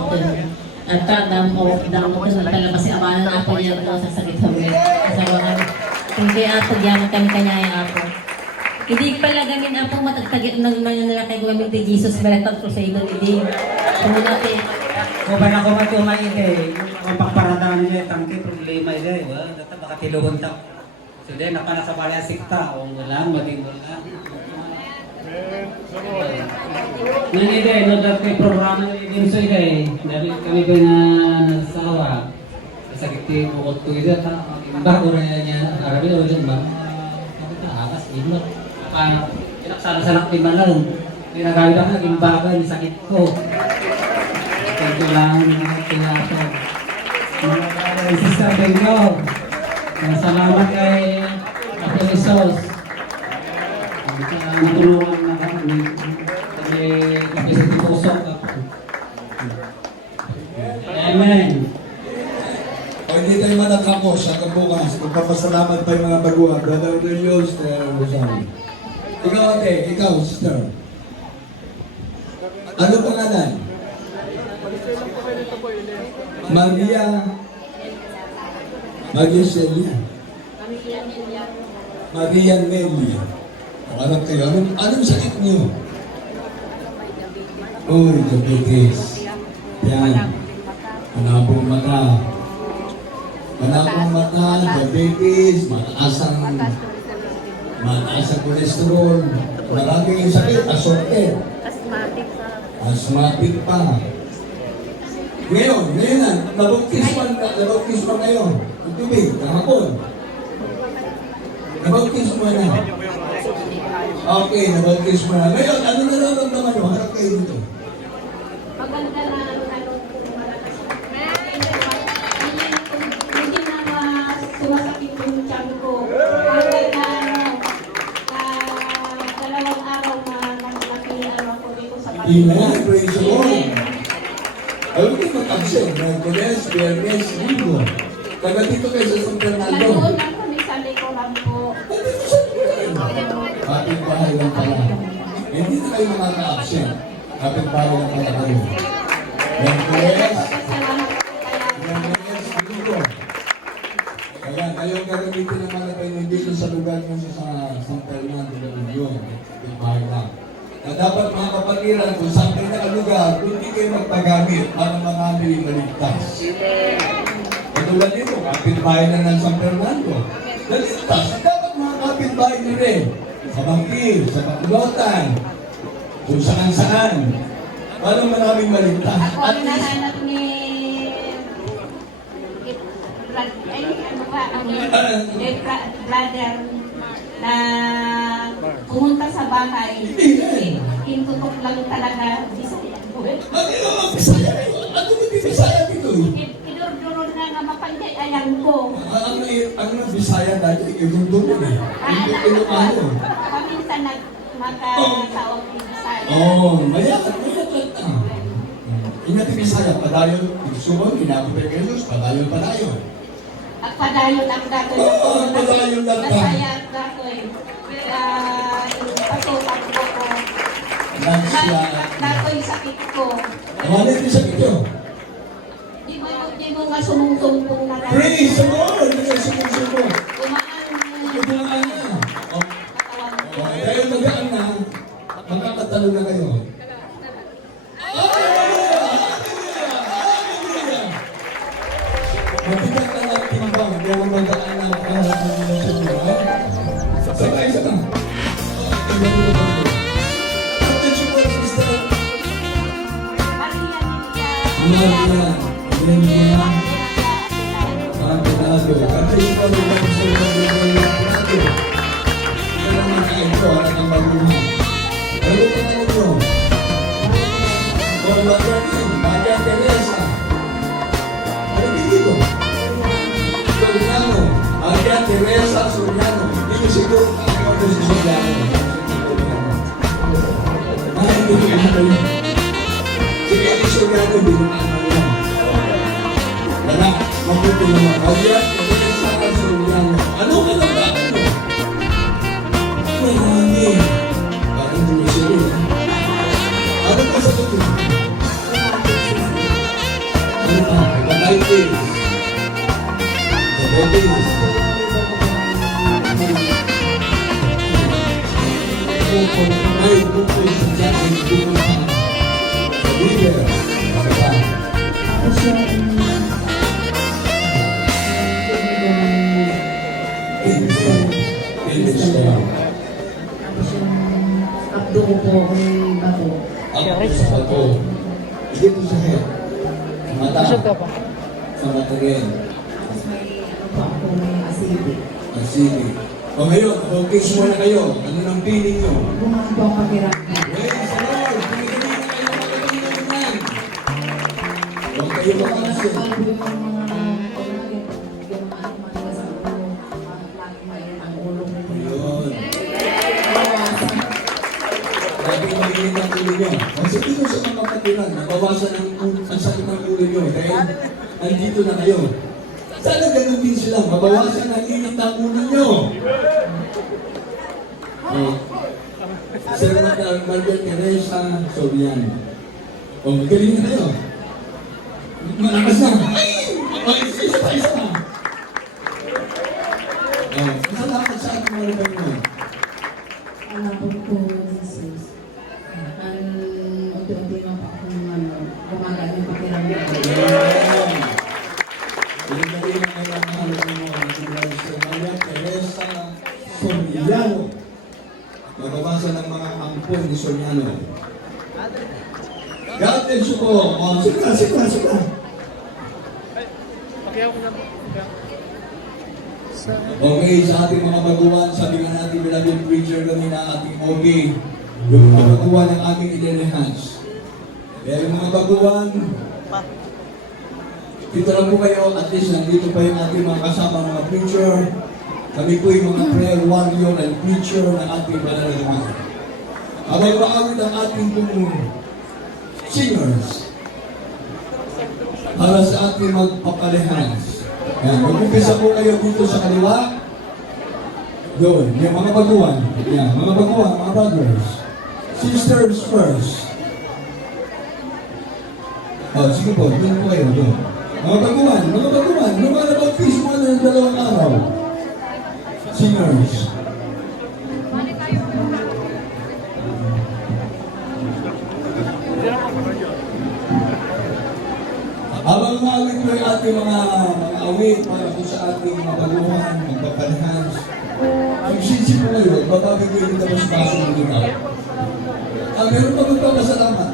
at dam mo na talabas si amalan na ako niya daw sa sakit kami. Asawa kami. Hindi ako diyan kami kanya yung ako. Hindi pala gamin ako matagtagit ng mananala kay gamit ni Jesus Meritat Crusade hindi. Muna te. Kung ba na ko matumay ite, ang pagparadaan niya tangke problema ite, wala data baka tiluhon ta. So then napana sa balay sikta o wala maging wala. Nang ide no dat kay programa ni Ginso ide, dahil kami ba na nasawa. Sakit ti bukod to ide ta. Ba ko na niya arabi o din ba? Akas imot. Pa inaksana-sanak di malang. Pinagamit ako naging bagay ni sakit ko. Ito lang mga tinato. Mga Sister Benyo. Salamat kay Apo Jesus. Natulungan na kami. Kasi sa pusok ako. Amen. O hindi tayo matatapos hanggang bukas. Magpapasalamat pa yung mga baguhan. Brother Aurelio, Sister Rosario. Ikaw ate, ikaw sister. Ano pangalan? Maria Celia. Maria Melia. O alam kayo, anong sakit niyo? Uy, diabetes. Yan. Manabong mata. Manabong mata, diabetes, mataas ang kolesterol. Maraming sakit, assorted. Asthmatic pa. Ngayon na, nabautis pa kayo. Ang tubig, kahapon. Nabautis mo na. Okay, nabautis mo na. Ngayon, ano nararamdaman mo? Harap kayo dito. Maganda na hindi na sumasakit yung tiyan ko. Hanggang na 2 araw na nakikilan ako dito sa Amen. Praise the Lord. Ayaw ko mag-absent. Merkules, Biyernes, Linggo. Taga dito kayo sa San Fernando. Nandun lang kami sa likuran po. Kapit bahay lang pala. Hindi na kayo makaka-absent. Kapit bahay lang pala kayo. Merkules, Biyernes, Linggo. Kaya kayo gagamitin naman na kayo dito sa lugar nyo sa San Fernando na Union. Kapit bahay lang. Na dapat mga kapatiran, kung saan kayo nakalugar, hindi kayo magpagamit para marami maligtas. Katulad nito, kapitbahay na ng San Fernando. Naligtas, dapat mga kapitbahay nyo rin. Sa Bangkil, sa Bakulotan, kung saan-saan. Para maraming maligtas. Ako ang nahanap ni brother na pumunta sa bahay. Intutok lang talaga Bisaya ko. Bisaya? Ano yung Bisaya dito? Idurduro na nga mapanday ayan ko. Ang Bisaya dati, idurduro eh. Hindi Ilocano. Paminsan magkataon ni Bisaya. Oo, mayakat na. Ingat Bisaya, padayon, Sugon, inabot kay Jesus, padayon. At padayon ang dato Oo, padayon lang ka. Nasaya ang dato eh. Pasukan ko ko. Nagsya. Dato yung sakit ko. Ano yung sakit nyo? Di mo nga sumungsumpong na dato. Praise the Lord! Hindi kayo sumusubo. Umaan Ito na nga na. O, katawan ko. kayo magaan na, magkakatalo na kayo. Mabigat na lang timbang, hindi ako magaan na makaharap ng mga sumunod. Sabay, sabay. Attention po, sister. Maria, Maria, Pagkakado. Kasi yung pagkakado sa pagkakado. Ito naman ay ito, anak ang baguhan. Ano ka na ito? Kung magaling, Maria Teresa. Ano dito? Soriano. Maria Teresa Soriano. Hindi ko siguro kakawa ko si Soriano. Hindi ko kakawa. Sige, si Soriano, hindi ko kakawa. Anak, mabuti naman. Maria Teresa Soriano. Ano ka lang ba? Marami. Parang hindi siya rin. Ano pa sa ito? Ano pa? Diabetes. Diabetes. Ay, bukod sa dyan, bukod sa liver. Sa Abdo ko po kung bato. Ako sa bato. Dito sa head. Sa mata. Sa mata rin. Tapos may ano pa ako, may acidic. Asili. O ngayon, focus muna kayo. Ano nang feeling nyo? Bumaba ang pakiramdam. Praise the Lord! Pinigilin na kayo magandang. Huwag kayo makasin. Ayun. Lagi magiging ang ulo nyo. Kasi dito sa mga kapatiran, nabawasan ang sakit ng ulo nyo. Dahil nandito na kayo. Sana ganun din sila. Mabawasan ang init ng ulo nyo. Sir Maria Teresa Soriano. O, magaling na kayo. Malakas na. Ay, isa pa, isa pa. Salamat sa ating mga Panginoon. Alam ko po, Jesus. Ang unti-unti na pa akong gumagaan yung pakiramdam. Ayan. Pinagdali na kayo ang mahal ng mga Sir Maria Teresa Soriano. Nababasa ng mga ampon ni Soriano. God bless you po. Sige na, sige na, sige na. Okay, sa ating mga baguhan, sabi nga natin, beloved preacher kami na ating okay. Yung mga baguhan ng aming i-enhance. Kaya yung mga baguhan, dito lang po kayo, at least nandito pa yung ating mga kasama, mga preacher. Kami po yung mga prayer warrior and preacher ng ating panalangin. Abay maawit ang ating singers para sa ating magpapalehans. Yan, mag-umpisa po kayo dito sa kaliwa. Doon, yung mga baguhan. Yan, mga baguhan, mga brothers. Sisters first. O, sige po, doon po kayo, doon. Mga baguhan, lumalabang peace mo na ng 2 araw. Singers. Habang umawit ko yung ating mga awit para po sa ating mga baguhan, magpapanhans. Magsisi po kayo, bababig ko yung tapos baso ng lugar. Meron pa magpapasalamat.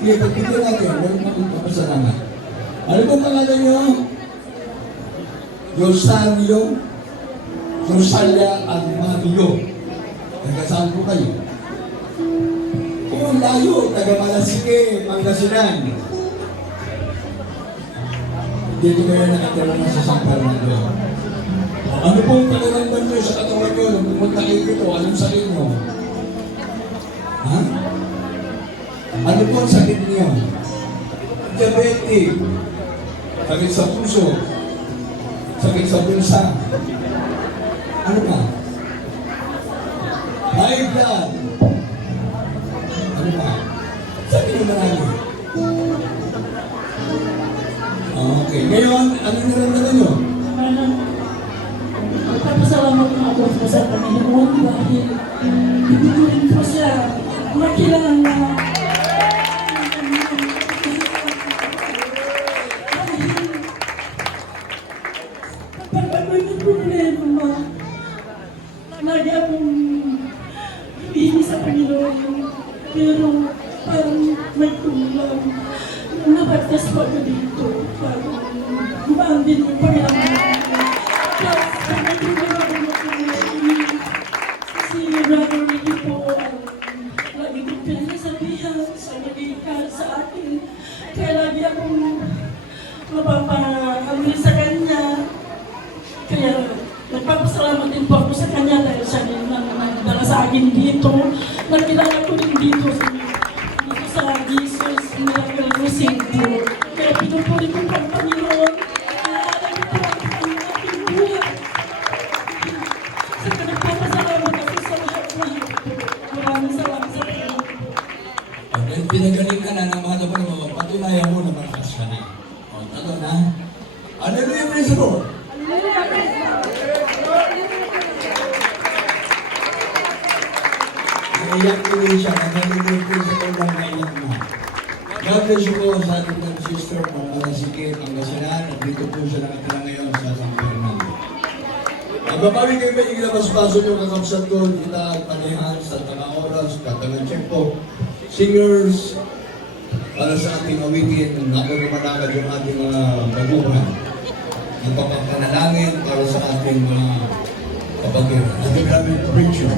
Sige, pagkita natin, meron pa magpapasalamat. Ano pong pangalan nyo? Rosario. Rosalia at Mario. Nagkasaan po kayo. Kung layo, taga Malasike, Pangasinan. Dito kayo nakatira na sa San Fernando. Ano pong pakiramdam nyo sa katawan nyo nung pumunta kayo dito? Anong sakit nyo? Ha? Ano po ang sakit niyo? Diabetic. Sakit sa puso. Sakit sa bulsa. Ano pa? High blood. Ano pa? Sabi niyo marami. Okay. Ngayon, ano yung naramdaman nyo? Magpapasalamat na ako sa Panginoon dahil ibigin ko siya makilang na kapag ako'y may problema, lagi akong hihingi sa Panginoon, pero parang may kulang. Nabagtas ko ako dito, parang gumaan din yung Panginoon. Si Brother Ricky po, lagi kong pinasabihan sa magiging sa akin. Kaya lagi akong mapapaamin sa kanya. Kaya nagpapasalamat din po ako sa kanya dahil siya din na nagdala sa akin dito. Nakilala ko din dito sa Jesus, Miracle Crusade po. Kaya pinupuri ko ang Panginoon. Pinagaling ka na ng mga laban mo, patunayan mo na malakas ka na. O, talo na. Hallelujah, praise the Lord. Naiyak ko rin siya. Nagalimutin ko sa kanyang naiyak na. God bless you po sa ating ng sister mga sikit ang Gasinan. Nandito po siya nakatira ngayon sa San Fernando. Magpapawi kayo ba yung labas-paso nyo kakapsat ko, kita at panihan sa tanang oras, katangan check po. Singers, para sa ating awitin, ako lumalakad yung ating mga baguhan. Nagpapapanalangin para sa ating mga kapatid. Ating namin preacher.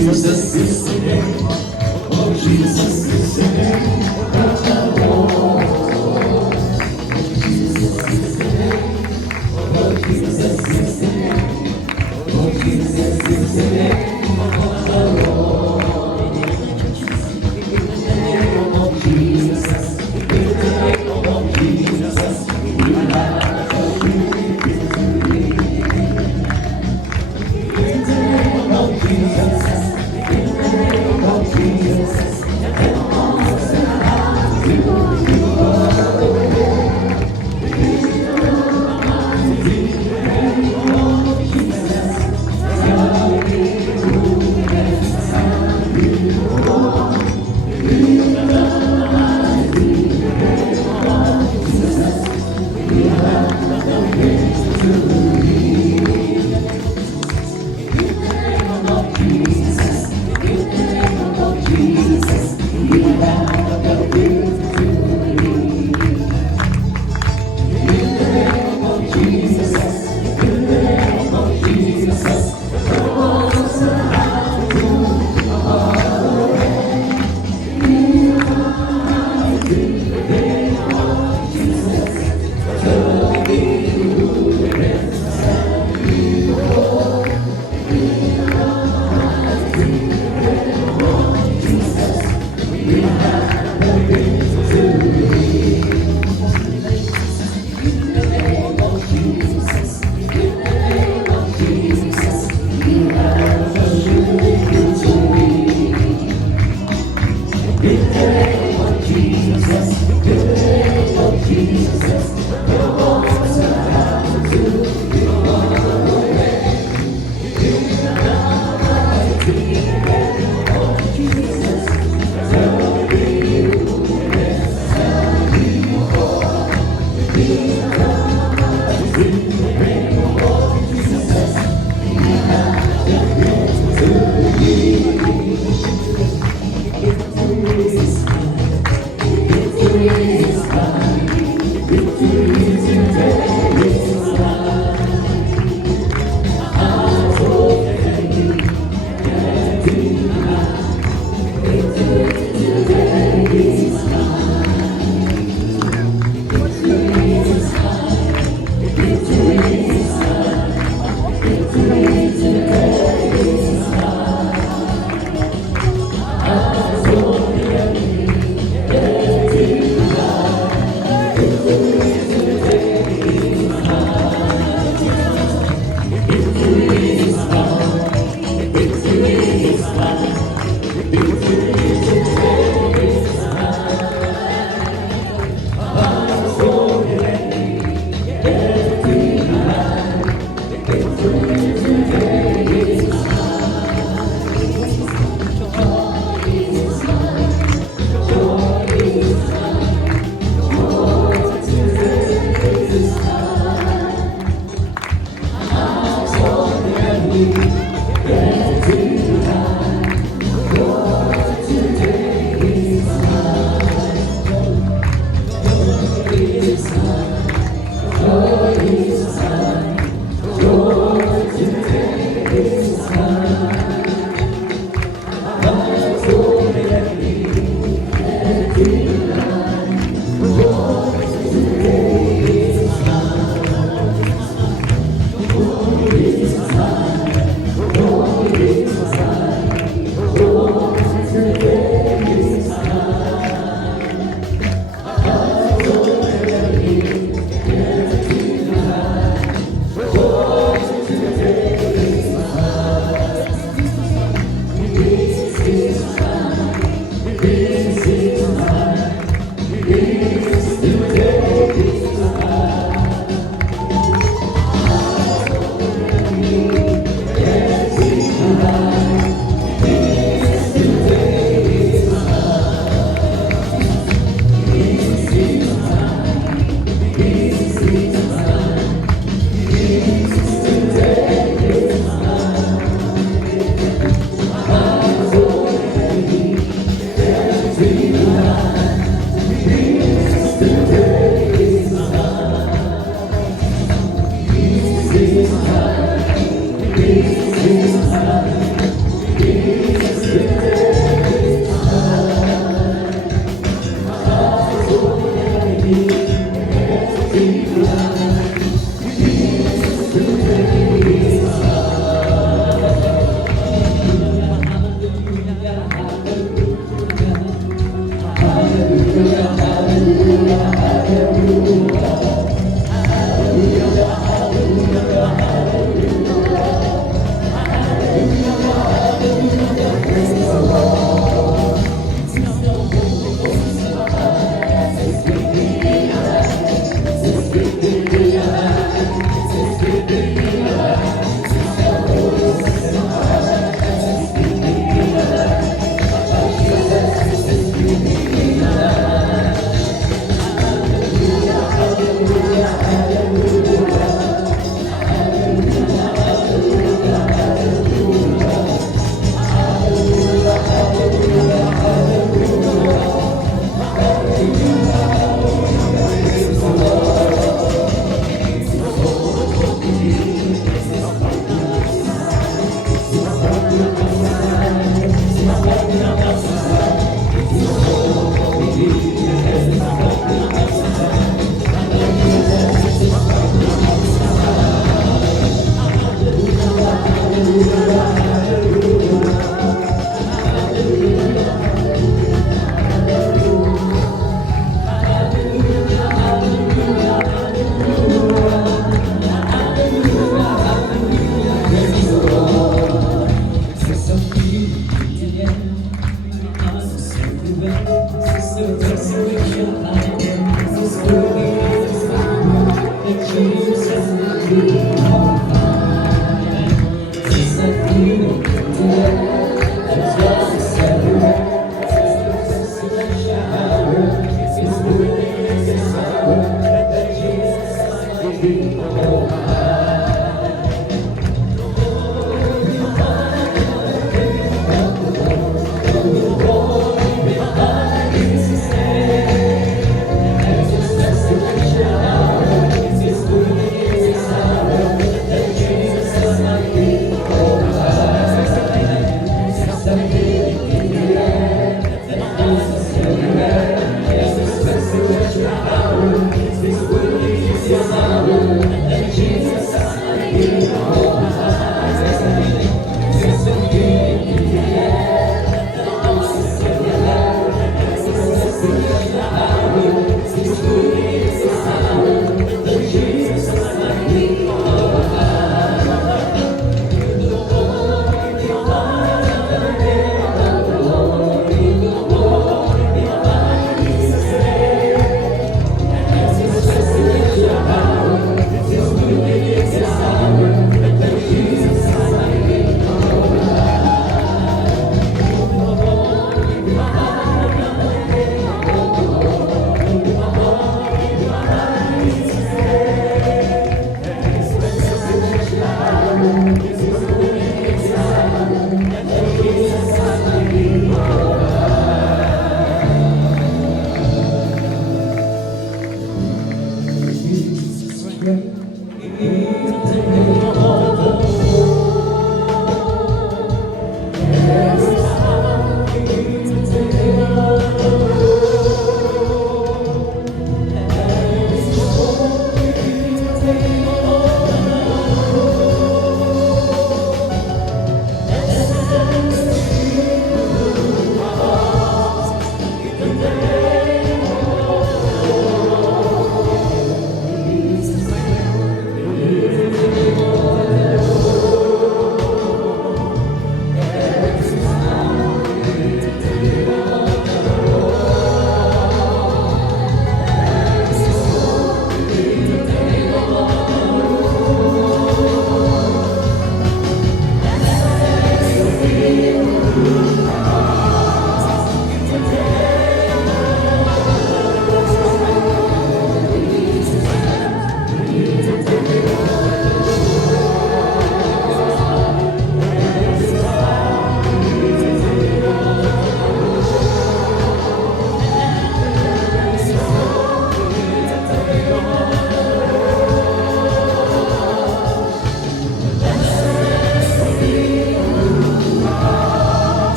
Jesus.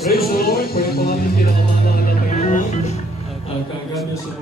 Praise the Lord. Po yung pangalan pinakamahal na Panginoon. At ang kaganda sa